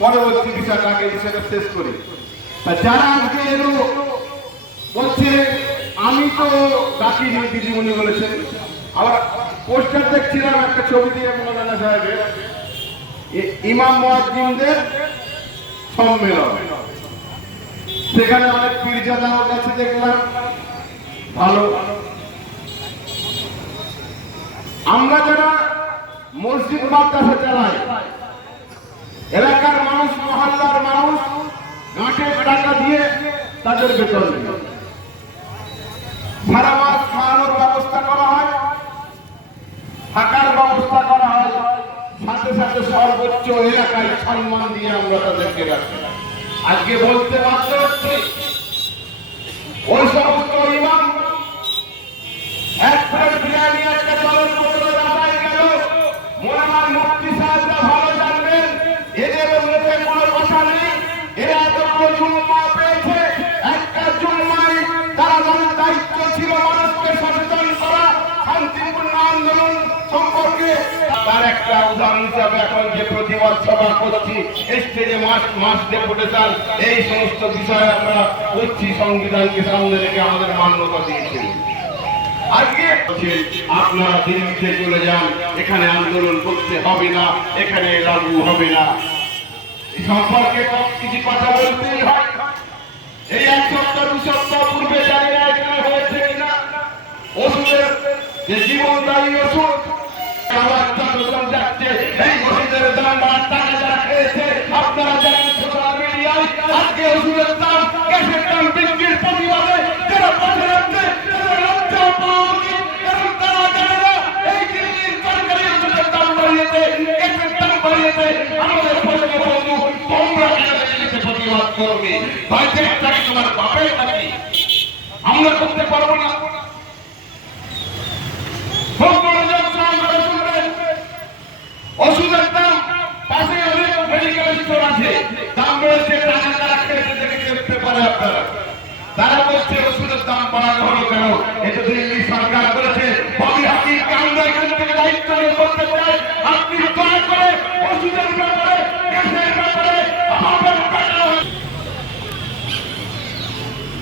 পরবর্তী বিষয়টাকে সেটা শেষ করি। যারা আজকে এলো বলছে আমি তো ডাকিনি, দিদিমণি বলেছেন। আবার পোস্টার দেখছিলাম একটা ছবি দিয়ে মৌলানা সাহেবের, ইমাম মুয়াজ্জিনদের সম্মেলন, সেখানে অনেক পীরজাদাও কাছে দেখলাম। ভালো, আমরা যারা মসজিদ মাদ্রাসা চালাই, এলাকার মানুষ, মহল্লার মানুষ গাঁটের টাকা দিয়ে তাদের বেতন দেয়, সারা মাস খাওয়ানোর ব্যবস্থা করা হয়, থাকার ব্যবস্থা করা হয়, সাথে সাথে সর্বোচ্চ এলাকায় সম্মান দিয়ে আমরা তাদেরকে রাখি। আজকে বলতে বাধ্য হচ্ছে ওই সমস্ত ইমাম এক প্লেট বিরিয়ানি একটা জলের বোতলে রাখাই গেল। মোলানা মুফতি সাহেবরা ভালো জানবেন, এদের মুখে কোনো কথা নেই। এরা এতগুলো জুম্মা পেয়েছে, একটা জুম্মায় তারা যাদের দায়িত্ব ছিল মানুষকে সচেতন করা, শান্তিপূর্ণ আন্দোলন সম্পর্কে, তার একটা উদাহরণ হিসাবে এখন যে প্রতিবাদ সভা করছি, স্টেজে মাস ডেপুটেশন, এই সমস্ত বিষয়ে আমরা করছি, সংবিধানকে সামনে রেখে আমাদের মান্যতা দিয়েছি। আজকে আপনারা দিল্লিতে চলে যান, এখানে আন্দোলন করতে হবে না, এখানে লাগু হবে না। এই সম্পর্কে কিছু কথা বলতেই হয়। এই এক সপ্তাহ দু সপ্তাহ পূর্বে জানি না এখানে হয়েছে কিনা, ওষুধের যে জীবনদায়ী ওষুধ আমার চট্টগ্রাম যাচ্ছে এই ওষুধের দাম আর টাকা যারা খেয়েছে আপনারা জানেন সোশ্যাল মিডিয়ায় আজকে ওষুধের দাম গ্যাসের দাম বৃদ্ধির প্রতিবাদে যারা পথে নামছে তারা লজ্জা পাওয়া উচিত কারণ তারা জানে না এই দিল্লির সরকারি ওষুধের দাম বাড়িয়েছে গ্যাসের দাম বাড়িয়েছে আমাদের পথে বন্ধু তোমরা কেন দিল্লিতে প্রতিবাদ করবে বাজেটটাকে তোমার বাপের নাকি আমরা করতে পারবো না ওষুধের দাম পাশে অনেক মেডিকেল স্টোর আছে দাম বেড়েছে টাকা তারা খেতে দেখতে পারে আপনারা তারা বলছে ওষুধের দাম বাড়ানো হলো কেন এটা দিল্লি সরকার করেছে ববি হাকিমকে আমরা এখান থেকে দায়িত্ব নিয়ে করতে চাই আপনি দয়া করে ওষুধের ব্যাপারে গ্যাসের ব্যাপারে আমাদের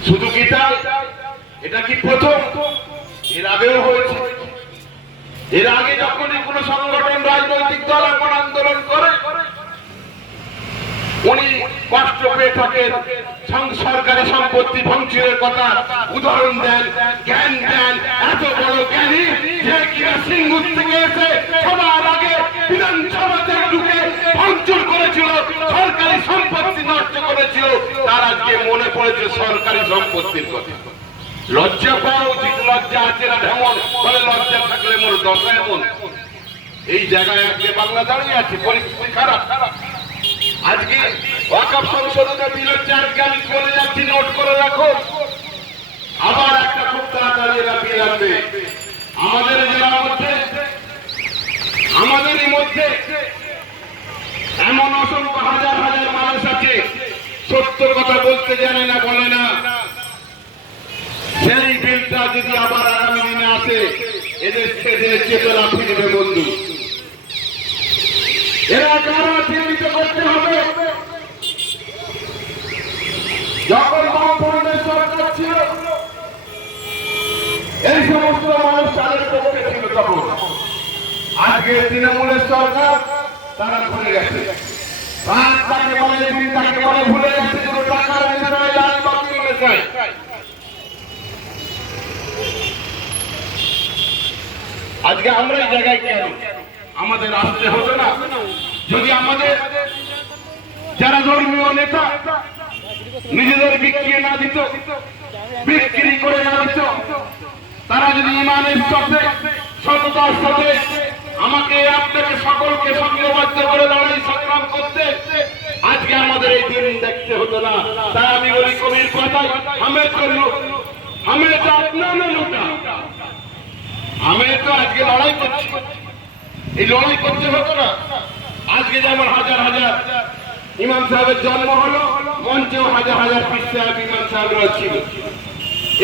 শুধু কি তাই এটা কি প্রথম এর আগেও হয়েছে এর আগে যখনই কোন সংগঠন রাজনৈতিক দল এমন আন্দোলন করে উনি কষ্ট পেয়ে থাকেন সরকারি সম্পত্তি ভাঙচুরের কথা উদাহরণ দেন জ্ঞান দেন এত বড় জ্ঞানী যে কিনা সিঙ্গুর থেকে এসে সবার আগে বিধানসভাতে ঢুকে ভাঙচুর করেছিল সরকারি সম্পত্তি নষ্ট করেছিল তার আজকে মনে পড়েছে সরকারি সম্পত্তির কথা লজ্জা পাওয়া উচিত লজ্জা আছে না এমন ফলে লজ্জা থাকলে মোর দশা এমন এই জায়গায় আজকে বাংলা দাঁড়িয়ে আছে পরিস্থিতি খারাপ আজকে ওয়াকফ সংশোধনের বিলের চার্জকে আমি বলে যাচ্ছি নোট করে রাখো আবার একটা খুব তাড়াতাড়ি এরা বিল আসবে আমাদের জেলার মধ্যে আমাদেরই মধ্যে এমন অসংখ্য হাজার হাজার মানুষ আছে সত্যর কথা বলতে জানে না বলে না সেই বিলটা যদি আবার আগামী দিনে আসে এদের সেদিনে চেতনা ফিরবে বন্ধু এরা কারা চিহ্নিত করতে হবে যখন বামফ্রন্টের সরকার ছিল এই সমস্ত মানুষ তাদের পক্ষে ছিল তখন আজকে তৃণমূলের সরকার তারা ভুলে গেছে রাত তাকে বলে দিন তাকে বলে ভুলে গেছে শুধু টাকার বিষয় লাল বাকি বলে যায় আজকে আমরা এই জায়গায় কেন আমাদের আসতে হতো না যদি আমাদের যারা ধর্মীয় নেতা নিজেদের বিক্রি না দিত বিক্রি করে না দিত তারা যদি ইমানের সাথে সততার সাথে আমাকে আপনাকে সকলকে সংঘবদ্ধ করে দাঁড়াই সংগ্রাম করতে আজকে আমাদের এই দিন দেখতে হতো না তাই আমি বলি কবির কথায় আমের জন্য हमें तो अपना न लूटा हमें तो आज के लड़ाई करते এই লড়াই করতে হতো না আজকে যেমন হাজার হাজার ইমাম সাহেবের জন্ম হলো মঞ্চেও হাজার হাজার পীর সাহেব ইমাম সাহেবরা ছিল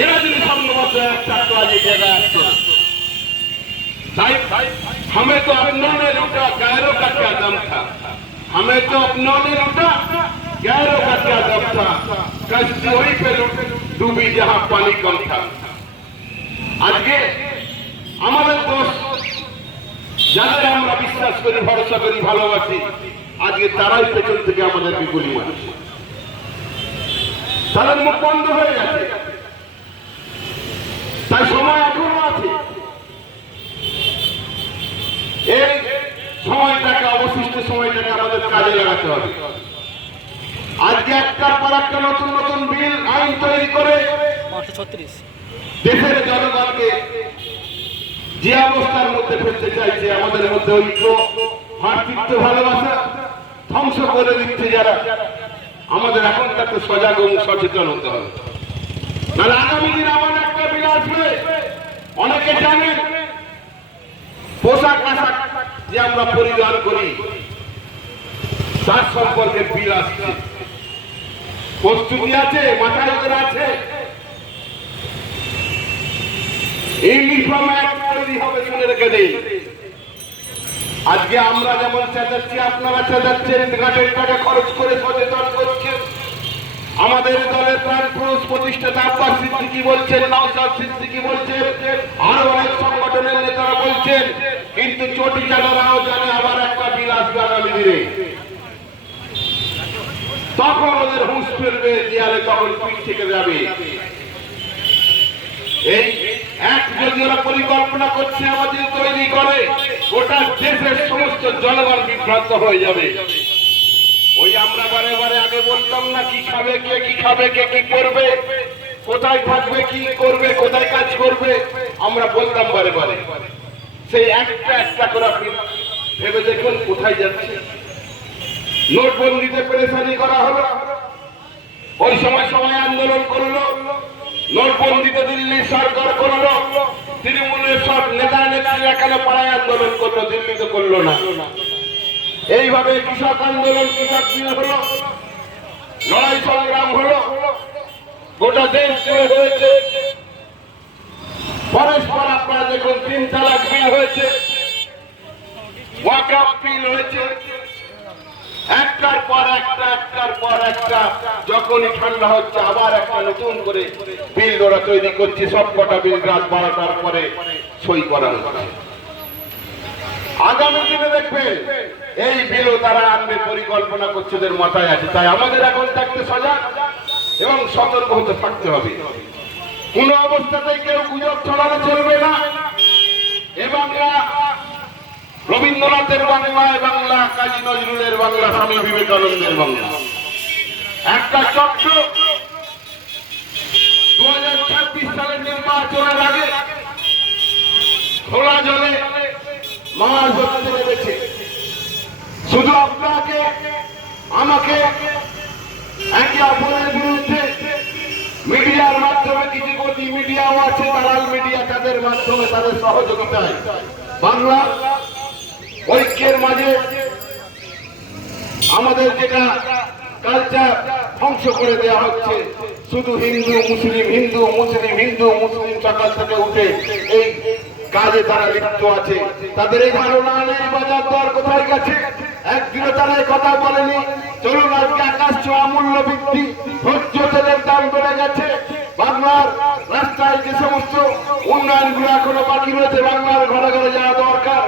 এরা যদি সম্ভবত একটা তো আজ এই জায়গায় আসতো না ताई हमें तो अपनों ने लूटा गैरों का क्या दम था हमें तो अपनों ने लूटा गैरों का क्या दम था कश्ती वही पे डूबी जहां पानी कम था आज के हमारे दोस्त যাদের আমরা বিশ্বাস করি ভরসা করি ভালোবাসি আজকে তারাই পেছন থেকে আমাদেরকে গুলি মারছে তাদের মুখ বন্ধ হয়ে গেছে তাই সময় এখনো আছে এই সময়টাকে অবশিষ্ট সময়টাকে আমাদের কাজে লাগাতে হবে আজকে একটার পর একটা নতুন নতুন বিল আইন তৈরি করে 536 দেশের জনগণকে যে অবস্থার মধ্যে ফেলতে চাইছে আমাদের মধ্যে ঐক্য ভাতৃত্ব ভালোবাসা ধ্বংস করে দিচ্ছে যারা আমাদের এখন তাকে সজাগ এবং সচেতন হতে হবে নাহলে আগামী দিন আমার একটা বিল আসবে অনেকে জানেন পোশাক আশাক যে আমরা পরিধান করি তার সম্পর্কে বিল আসছে প্রস্তুতি আছে মাথায় করে আছে ইউনিফর্ম অ্যাক্ট তৈরি হবে শুনে রেখে দিন আজকে আমরা যেমন চেঁচাচ্ছি আপনারা চেঁচাচ্ছেন ঘাটের টাকা খরচ করে সচেতন করছেন আমাদের দলের প্রাণ পুরুষ প্রতিষ্ঠাতা আব্বাস সিদ্দিকী বলছেন নওশাদ সিদ্দিকী বলছেন আরো অনেক সংগঠনের নেতারা বলছেন কিন্তু চটি চালারাও জানে আবার একটা বিল আসবে আগামী দিনে তখন ওদের হুঁশ ফিরবে দেয়ালে তখন পিঠ থেকে যাবে এই এক যদি ওরা পরিকল্পনা করছে আমাদের তৈরি করে, গোটা দেশের সমস্ত জনগণ বিভ্রান্ত হয়ে যাবে। ওই আমরা বারে বারে আগে বলতাম না, কি খাবে কে, কি খাবে কে, কি করবে, কোথায় থাকবে, কি করবে, কোথায় কাজ করবে, আমরা বলতাম বারে বারে। সেই একটা একটা করে আপনি ভেবে দেখুন কোথায় যাচ্ছে। নোটবন্দিতে পেরেশানি করা হলো, ওই সময় সবাই আন্দোলন করলো, নোটবন্দিতে দিল্লি সরকার করলো, তৃণমূলের সব নেতা নেতারা কেন পাড়ায় আন্দোলন করলো, দিল্লিতে করলো না। এইভাবে কৃষক আন্দোলন, কৃষক বিল হলো, লড়াই সংগ্রাম হলো, গোটা দেশ জুড়ে হয়েছে। পরস্পর আপনারা দেখুন 3 তালাক বিল হয়েছে, ওয়াকফ বিল হয়েছে, একটার পর একটা, একটার পর একটা। যখনই ঠান্ডা হচ্ছে আবার একটা নতুন করে বিল ওরা তৈরি করছে। সব কটা বিল রাত 12টার পরে সই করা হচ্ছে। আগামী দিনে দেখবেন এই বিলও তারা আনবে, পরিকল্পনা করছে, ওদের মাথায় আছে। তাই আমাদের এখন থাকতে সজাগ এবং সতর্ক হতে থাকতে হবে। কোন অবস্থাতেই কেউ গুজব ছড়ানো চলবে না। এ বাংলা রবীন্দ্রনাথের বাংলা, এ বাংলা কাজী নজরুলের বাংলা, স্বামী বিবেকানন্দের বাংলা। একটা চক্র 2026 সালের নির্বাচনের আগে খোলা জলে মাছ ধরতে নেমেছে। শুধু আপনাকে আমাকে একে অপরের বিরুদ্ধে মিডিয়ার মাধ্যমে, কিছু গতি মিডিয়াও আছে, দালাল মিডিয়া, তাদের মাধ্যমে, তাদের সহযোগিতায় বাংলা ঐক্যের মাঝে আমাদের যেটা কালচার ধ্বংস করে দেওয়া হচ্ছে। শুধু হিন্দু মুসলিম, হিন্দু মুসলিম, হিন্দু মুসলিম, সকাল থেকে উঠে এই কাজে তারা লিপ্ত আছে। তাদের এই ধারণা নেই বাজার দর কোথায় গেছে, একদিনও তারা এই কথা বলেনি। চলুন আজকে আকাশ ছোঁয়া মূল্য বৃদ্ধি, ভোজ্য তেলের দাম বেড়ে গেছে। বাংলার রাস্তায় যে সমস্ত উন্নয়নগুলো এখনো বাকি রয়েছে, বাংলার ঘরে ঘরে যাওয়া দরকার।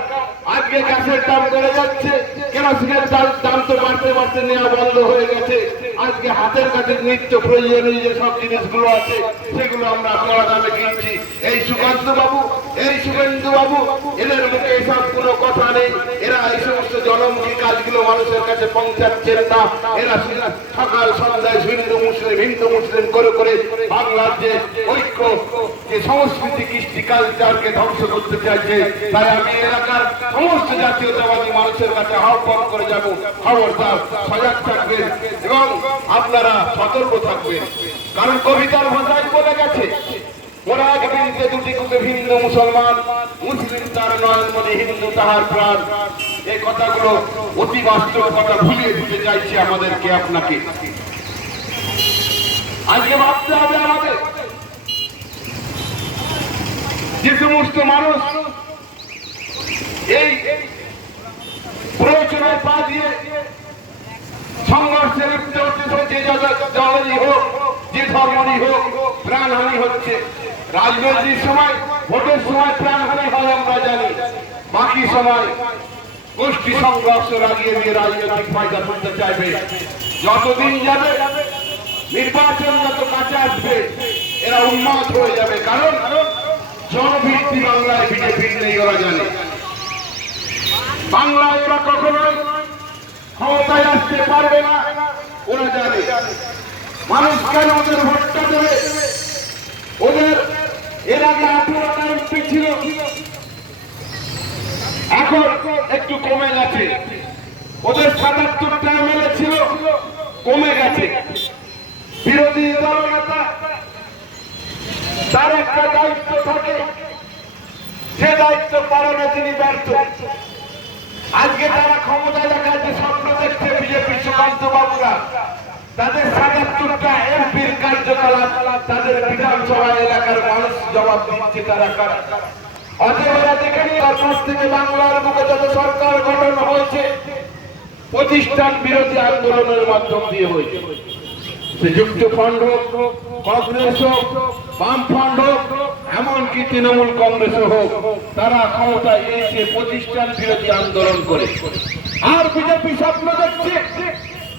আজকে গ্যাসের দাম বেড়ে যাচ্ছে, কেরোসিনের দাম তো বাড়তে বাড়তে নেওয়া বন্ধ হয়ে গেছে। আজকে হাতের কাছে নিত্য প্রয়োজনীয় যে সব জিনিসগুলো আছে সেগুলো আমরা চড়া দামে কিনছি। এই সুকান্ত বাবু, এই শুভেন্দু বাবু, এদের মুখে এসব কোনো কথা নেই। এরা এই সমস্ত জনমুখী কাজগুলো মানুষের কাছে পৌঁছাচ্ছেন না। এরা সকাল সন্ধ্যায় হিন্দু মুসলিম, হিন্দু মুসলিম করে করে বাংলার যে ঐক্য, যে সংস্কৃতি, কৃষ্টি, কালচারকে ধ্বংস করতে চাইছে। তাই আমি এলাকার সমস্ত জাতীয়তাবাদী মানুষের কাছে আহ্বান করে যাব, খবরদার সজাগ থাকবেন এবং আপনারা সতর্ক থাকবেন। কারণ কবিতার ভাষায় বলে গেছে, ওরা একদিন যে দুটি কুকে ভিন্ন, মুসলমান মুসলিম তার নয়নমণি, হিন্দু তাহার প্রাণ। এই কথাগুলো অতি বাস্তব কথা, ভুলিয়ে দিতে চাইছে আমাদেরকে, আপনাকে। আজকে ভাবতে হবে আমাদের, যে সমস্ত মানুষ এই প্রয়োজনের পা দিয়ে সংঘর্ষে লিপ্ত হচ্ছে, যে দলেরই হোক, যে ধর্মেরই হোক, প্রাণহানি হচ্ছে। রাজনৈতিক সময়, ভোটের সময় প্রাণহানি হয় আমরা জানি, বাকি সময় গোষ্ঠী সংঘর্ষ লাগিয়ে দিয়ে রাজনৈতিক ফায়দা তুলতে চাইবে। যতদিন যাবে, নির্বাচন যত কাছে আসবে, এরা উন্মাদ হয়ে যাবে। কারণ জনভিত্তি বাংলায় বিজেপির নেই, ওরা জানে। বাংলায় ওরা কখনোই ক্ষমতায় আসতে পারবে না, ওরা জানে। মানুষ কেন ওদের ভোটটা দেবে? ওদের এর আগে 18টা এমপি ছিল, এখন একটু কমে গেছে। ওদের 77টা এমএলএ ছিল, কমে গেছে। বিরোধী দলনেতা, তার একটা দায়িত্ব থাকে, সে দায়িত্ব পালনে তিনি ব্যর্থ। আজকে তারা ক্ষমতা দেখাচ্ছে, স্বপ্ন দেখছে বিজেপি সুকান্ত বাবুরা। তাদের 77টা এমপির কার্যকলাপ তাদের বিধানসভা এলাকার মানুষ জবাব দিচ্ছে তারা কারা। অতএব দেখে নিয়ে তারপর থেকে বাংলার বুকে যত সরকার গঠন হয়েছে, প্রতিষ্ঠান বিরোধী আন্দোলনের মাধ্যম দিয়ে হয়েছে। সে যুক্ত ফ্রন্ট হোক, কংগ্রেস হোক, বাম ফ্রন্ট হোক, এমনকি তৃণমূল কংগ্রেস হোক, তারা ক্ষমতায় এসে প্রতিষ্ঠান বিরোধী আন্দোলন করে। আর বিজেপি স্বপ্ন দেখছে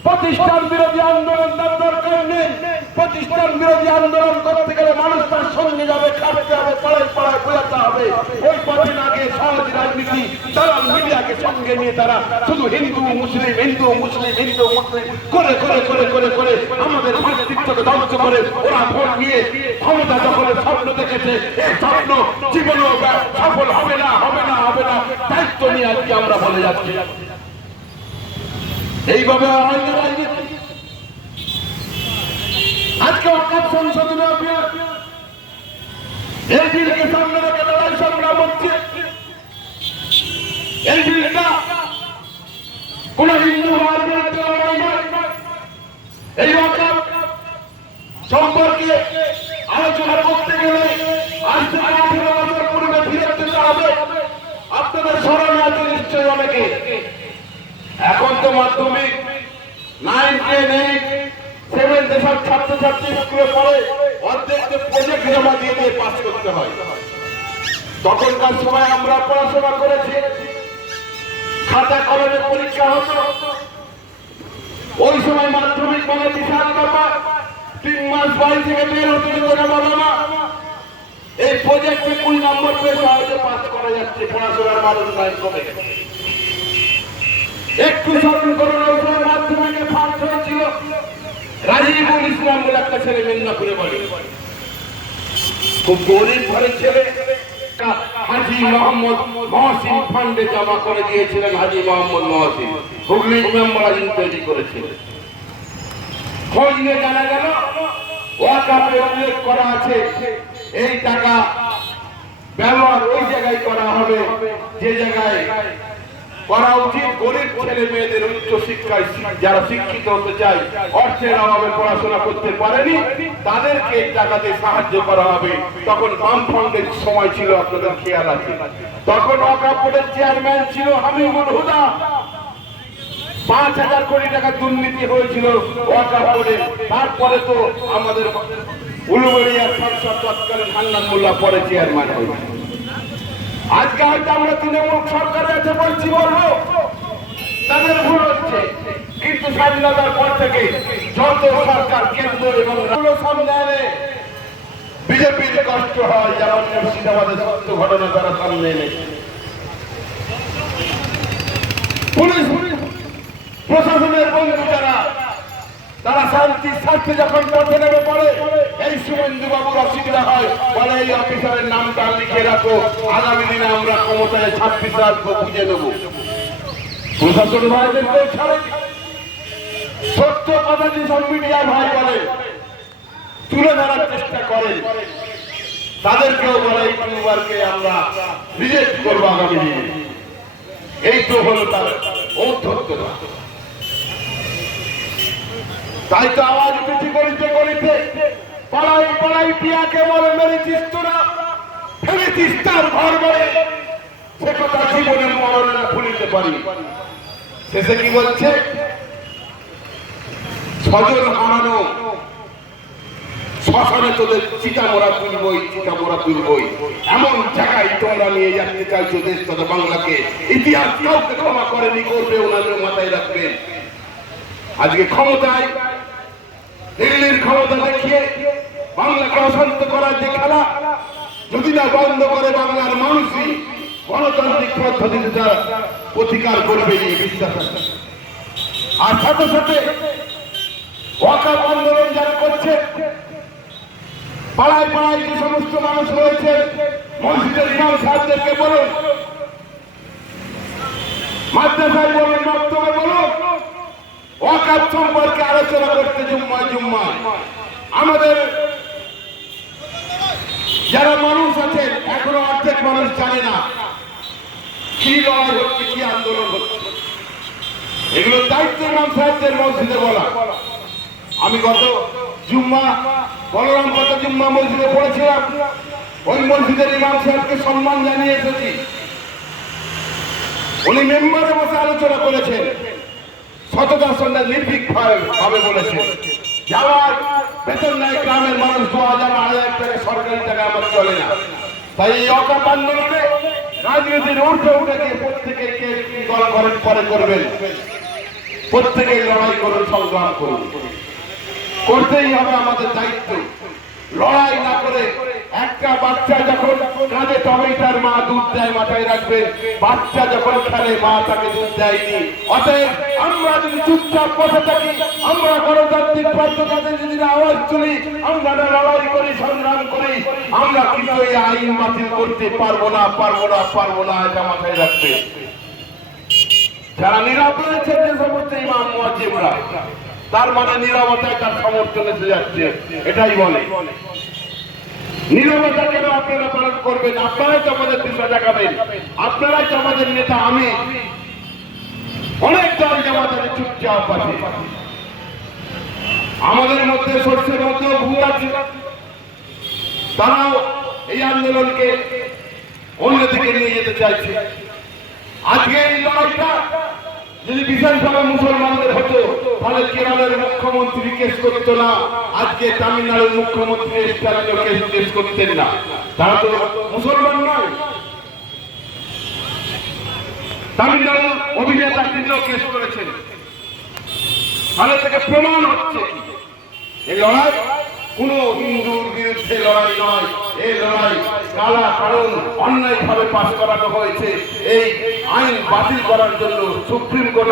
প্রতিষ্ঠান বিরোধী আন্দোলন তার দরকার নেই। প্রতিষ্ঠান বিরোধী আন্দোলন করতে গেলে মানুষ তার সঙ্গে যাবে, খাটতে হবে, পাড়ায় পাড়ায় বোঝাতে হবে। ওই পথে না গিয়ে সহজ রাজনীতি দালাল মিডিয়াকে সঙ্গে নিয়ে তারা শুধু হিন্দু মুসলিম হিন্দু মুসলিম হিন্দু মুসলিম করে করে করে করে করে আমাদের মাতৃত্বকে ধ্বংস করে ওরা ভোট নিয়ে ক্ষমতা দখলের স্বপ্ন দেখেছে। এই স্বপ্ন জীবনেও সফল হবে না, হবে না, হবে না। দায়িত্ব নিয়ে আজকে আমরা বলে যাচ্ছি এইভাবে হয় না রাজনীতি। আজকে অকাপ সংশোধনের অভিযান এই বিলকে সামনে রেখে লড়াই সংগ্রাম হচ্ছে। এই বিলটা কোন হিন্দু ভাইয়ের বিরুদ্ধে লড়াই নয়। এই অকাপ সম্পর্কে আলোচনা করতে গেলে আজ থেকে 18 বছর পূর্বে ফিরে যেতে হবে। আপনাদের স্মরণে আছে নিশ্চয়ই অনেকে। এখন তো মাধ্যমিক 9, 10, 8, 7 যেসব ছাত্রছাত্রী স্কুলে পড়ে অর্ধেককে প্রজেক্ট জমা দিয়ে দিয়ে পাস করতে হয়। তখনকার সময় আমরা পড়াশোনা করেছি, খাতা কলমে পরীক্ষা হতো। ওই সময় মাধ্যমিক মানে বিশাল ব্যাপার। 3 মাস বাড়ি থেকে বের হতে যেত না বাবা মা। এই প্রজেক্টে 20 নম্বর পেয়ে সহজে পাস করা যাচ্ছে। পড়াশোনার মানুষ নাই কমে গেছে। একটু স্মরণ করুন, ওই সময় মাধ্যমিকে ফার্স্ট হয়েছিল রাজিবুল ইসলাম বলে একটা ছেলে, মেদিনীপুরে বাড়ি, খুব গরিব ঘরের ছেলে। হাজী মোহাম্মদ মহসিন ফান্ডে জমা করে দিয়েছিলেন। হাজী মোহাম্মদ মহসিন হুগলি মেম্বার তৈরি করেছিলেন। খোঁজ নিয়ে জানা গেল ওয়াকাফে উল্লেখ করা আছে এই টাকা ব্যবহার ওই জায়গায় করা হবে যে জায়গায় করা উচিত। গরিব ছেলে মেয়েদের উচ্চ শিক্ষায় যারা শিক্ষিত হতে চায়, অর্থের অভাবে পড়াশোনা করতে পারেনি, তাদেরকে এই টাকাতে সাহায্য করা হবে। তখন বামফ্রন্টের সময় ছিল, আপনাদের খেয়াল আছে। তখন ওয়াকফ বোর্ডের চেয়ারম্যান ছিল হামিদুল হুদা। 5,000 কোটি টাকা দুর্নীতি হয়েছিল ওয়াকফ বোর্ডে। তারপরে তো আমাদের উলুবেড়িয়ার সংসদ তৎকালীন হান্নান মোল্লা পরে চেয়ারম্যান হয়েছে। আজকে হয়তো আমরা তৃণমূল সরকারের কাছে বলছি, বলবো তাদের ভুল হচ্ছে, কিন্তু স্বাধীনতার পর থেকে যত সরকার কেন্দ্র এবং সামনে আনে বিজেপির কষ্ট হয়। যেমন মুর্শিদাবাদের সত্য ঘটনা তারা সামনে এনেছে। পুলিশ প্রশাসনের বন্ধু তারা শান্তির স্বার্থে যখন পথে নেমে পড়ে, এই শুভেন্দু বাবুর অসুবিধা হয়, বলে এই অফিসারের নামটা লিখে রাখো, আগামী দিনে আমরা ক্ষমতায় 26 রাখবো, বুঝে নেবো। প্রশাসন ভাইদেরকেও ছাড়ে। সত্য কথা যেসব মিডিয়া ভাই বলে তুলে ধরার চেষ্টা করে, তাদেরকেও বলে এই পরিবারকে আমরা রিজেক্ট করবো আগামী দিনে। এই তো হলো তার ঔদ্ধত্যতা। তাই তো আওয়াজ উঠেছি করিতে করিতে, পাড়াই পাড়াই টিয়াকে বলে মেরেছিস তোরা, ফেলেছিস তার ঘর বলে, সে কথা জীবনের মরণে না ভুলিতে পারি। শেষে কি বলছে? স্বজন হারানো শ্মশানে তোদের চিতা মোড়া তুলবই, চিতা মোড়া তুলবই। এমন জায়গায় তোমরা নিয়ে যাচ্ছে চাইছো দেশ তথা বাংলাকে। ইতিহাস কাউকে ক্ষমা করেনি, করবে ওনাদের মাথায় রাখবেন। আজকে ক্ষমতায় দিল্লির ক্ষমতা দেখিয়ে বাংলাকে অশান্ত করার যে খেলা, যদি না বন্ধ করে বাংলার মানুষই গণতান্ত্রিক পদ্ধতিতে তারা প্রতিকার করবে এই বিশ্বাস আছে। আর সাথে সাথে ওয়াকফ আন্দোলন যারা করছে, পাড়ায় পাড়ায় যে সমস্ত মানুষ রয়েছে, মসজিদের ইমাম সাহেবদেরকে বলুন, মাদ্রাসায় বলুন, বক্তব্যে বলুন, ওয়াকফ সম্পর্কে আলোচনা করতে জুম্মায় জুম্মায়। আমাদের যারা মানুষ আছে, এখনো অর্ধেক মানুষ জানে না কি লড়াই হচ্ছে, কি আন্দোলন হচ্ছে। এগুলো দায়িত্ব ইমাম সাহেবদের মসজিদে বলা। আমি গত জুম্মা বলরাম গত জুম্মা মসজিদে পড়েছিলাম, ওই মসজিদের ইমাম সাহেবকে সম্মান জানিয়ে এসেছি। উনি মেম্বারে বসে আলোচনা করেছেন, সততার সঙ্গে নির্ভীক ভাবে বলেছেন, যাওয়ার বেতন নেয় গ্রামের মানুষ 2000 আড়াই টাকা সরকারি টাকা আমার চলে না। তাই এই ওয়াকফ আন্দোলনে রাজনীতির ঊর্ধ্বে উঠে গিয়ে প্রত্যেকে কে দল করেন পরে করবেন। প্রত্যেকেই লড়াই করুন, সংগ্রাম করুন, করতেই হবে আমাদের দায়িত্ব। লড়াই না করে একটা বাচ্চা যখন কাঁদে তবেই তার মা দুধ দেয়, মাথায় রাখবে। বাচ্চা যখন খেলে মা তাকে দুধ দেয়নি। অতএব আমরা যদি চুপচাপ বসে থাকি, আমরা গণতান্ত্রিক পদ্ধতিতে যদি আওয়াজ তুলি, আমরা লড়াই করি, সংগ্রাম করি, আমরা কিন্তু এই আইন বাতিল করতে পারবো না, পারবো না, পারবো না, এটা মাথায় রাখবে। যারা নীরব রয়েছে যে সমস্ত ইমাম মুয়াজ্জিমরা, তার মানে নীরবতায় তার সমর্থন এসে যাচ্ছে, এটাই বলে। নীরবতা কেন আপনারা পালন করবেন? আপনারাই তো আমাদের দিশা দেখাবেন, আপনারাই তো আমাদের নেতা। আমি অনেক দল জামাত আছে চুপচাপ আছে, আমাদের মধ্যে সর্ষের মধ্যেও ভূত আছে, তারাও এই আন্দোলনকে অন্যদিকে নিয়ে যেতে চাইছে। আজকে এই লড়াইটা যদি বিশেষভাবে মুসলমানদের হতো, তাহলে কেরলের মুখ্যমন্ত্রী কেস করতো না, আজকে তামিলনাড়ুর মুখ্যমন্ত্রী স্টালিনও কেস করতেন না। তারা তো মুসলমান নয়। তামিলনাড়ুর অভিনেতা তিনিও কেস করেছেন। তাহলে থেকে প্রমাণ হচ্ছে এই লড়াই কোন হিন্দুর বিরুদ্ধে লড়াই নয়, এই লড়াই কালা কারণ অন্যায়ভাবে পাশ করানো হয়েছে। এই আইন বাতিল করার জন্য সুপ্রিম কোর্ট